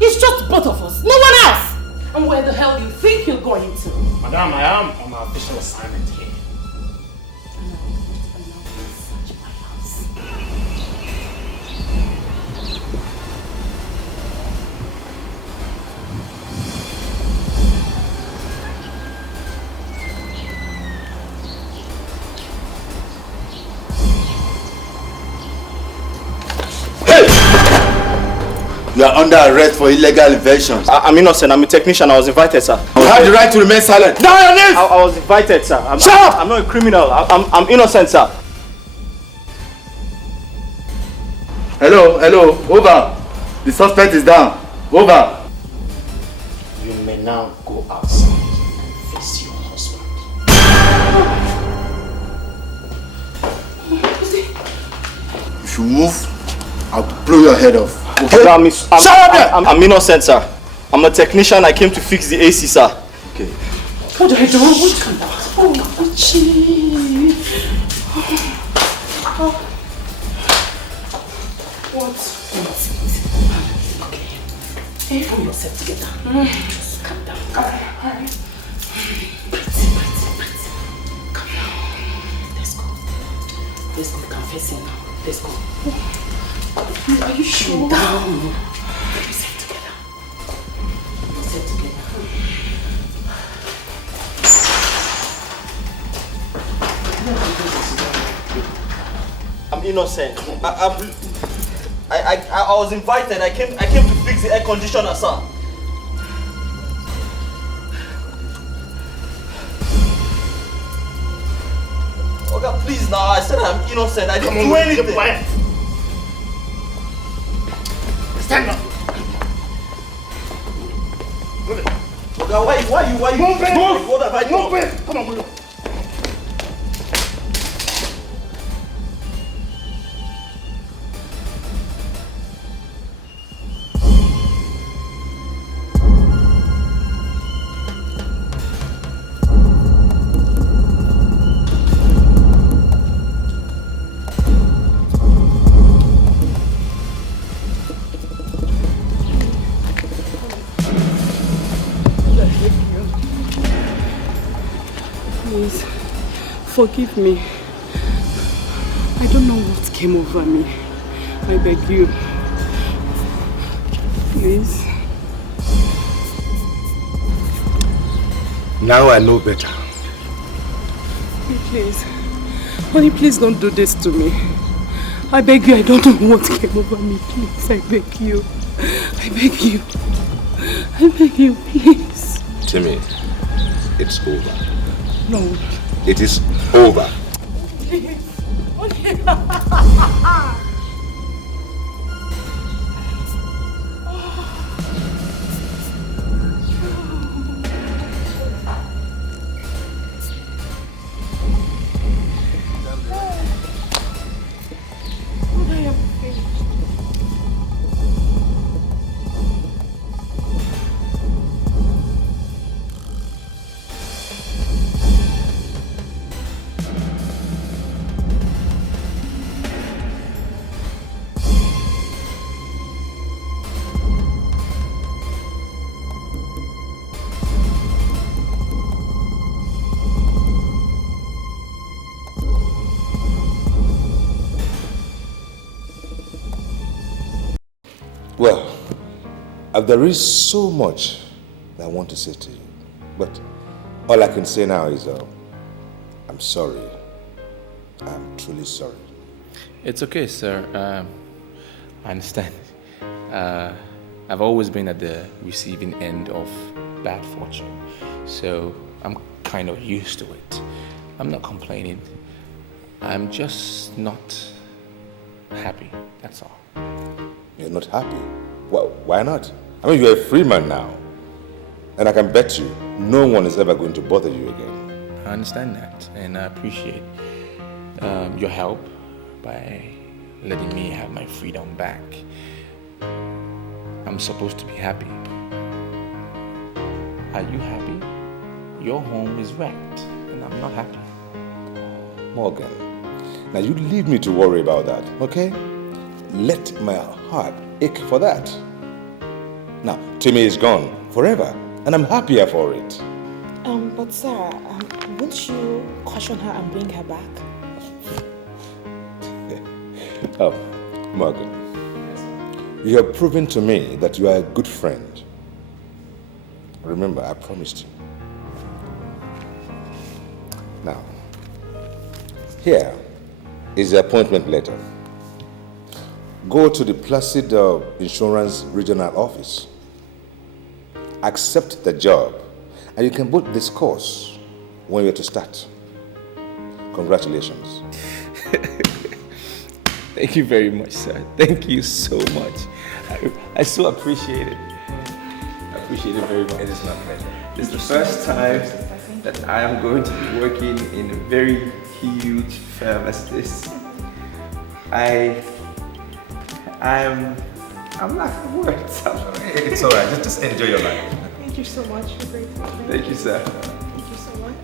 It's just both of us, no one else! And where the hell do you think you're going to? Madam, I am on my official assignment here. You You are under arrest for illegal inventions. I'm innocent. I'm a technician. I was invited, sir. You have the right to remain silent. Down your knees! I was invited, sir. Shut up! I'm not a criminal. I'm innocent, sir. Hello, over. The suspect is down. Over. You may now go outside and face your husband. If you move, I'll blow your head off. Okay? Shut up there! I'm innocent, sir. I'm a technician. I came to fix the AC, sir. Okay. What do I do? Oh, gee. What? Okay. Pull yourself together. Just calm down. Alright. Breathe. Come on. Let's go. Let's go. Confessing now. Let's go. Are you sure? Down. Pull yourself together. Pull yourself together. I'm innocent. I was invited. I came to fix the air conditioner, sir. Okay, please now. I said I'm innocent. I didn't do anything. Stand up. Okay, why you? Move it. What have I done? Move it. Come on, move it. Forgive me. I don't know what came over me. I beg you. Please. Now I know better. Please. Honey, please don't do this to me. I beg you, I don't know what came over me. Please, I beg you. I beg you. I beg you, please. Timmy, it's over. No. It is over. Please. Well, there is so much that I want to say to you, but all I can say now is I'm sorry. I'm truly sorry. It's okay, sir. I understand. I've always been at the receiving end of bad fortune, so I'm kind of used to it. I'm not complaining. I'm just not happy, that's all. You're not happy? Well, why not? I mean, you're a free man now. And I can bet you, no one is ever going to bother you again. I understand that, and I appreciate your help by letting me have my freedom back. I'm supposed to be happy. Are you happy? Your home is wrecked, and I'm not happy. Morgan, now you leave me to worry about that, okay? Let my heart ache for that. Now, Timmy is gone forever, and I'm happier for it. But sir, won't you caution her and bring her back? Oh, Morgan, you have proven to me that you are a good friend. Remember, I promised you. Now, here is the appointment letter. Go to the Placid Insurance Regional Office. Accept the job, and you can both discuss when you're to start. Congratulations. Thank you very much, sir. Thank you so much. I so appreciate it. I appreciate it very much. It is my pleasure. This is the first time that I am going to be working in a very huge firm as this. I'm not for words. It's alright. Just enjoy your life. Thank you so much. You're great. Thank you, sir. Thank you so much.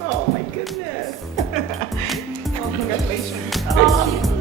Oh my goodness. Oh, congratulations. Thank you.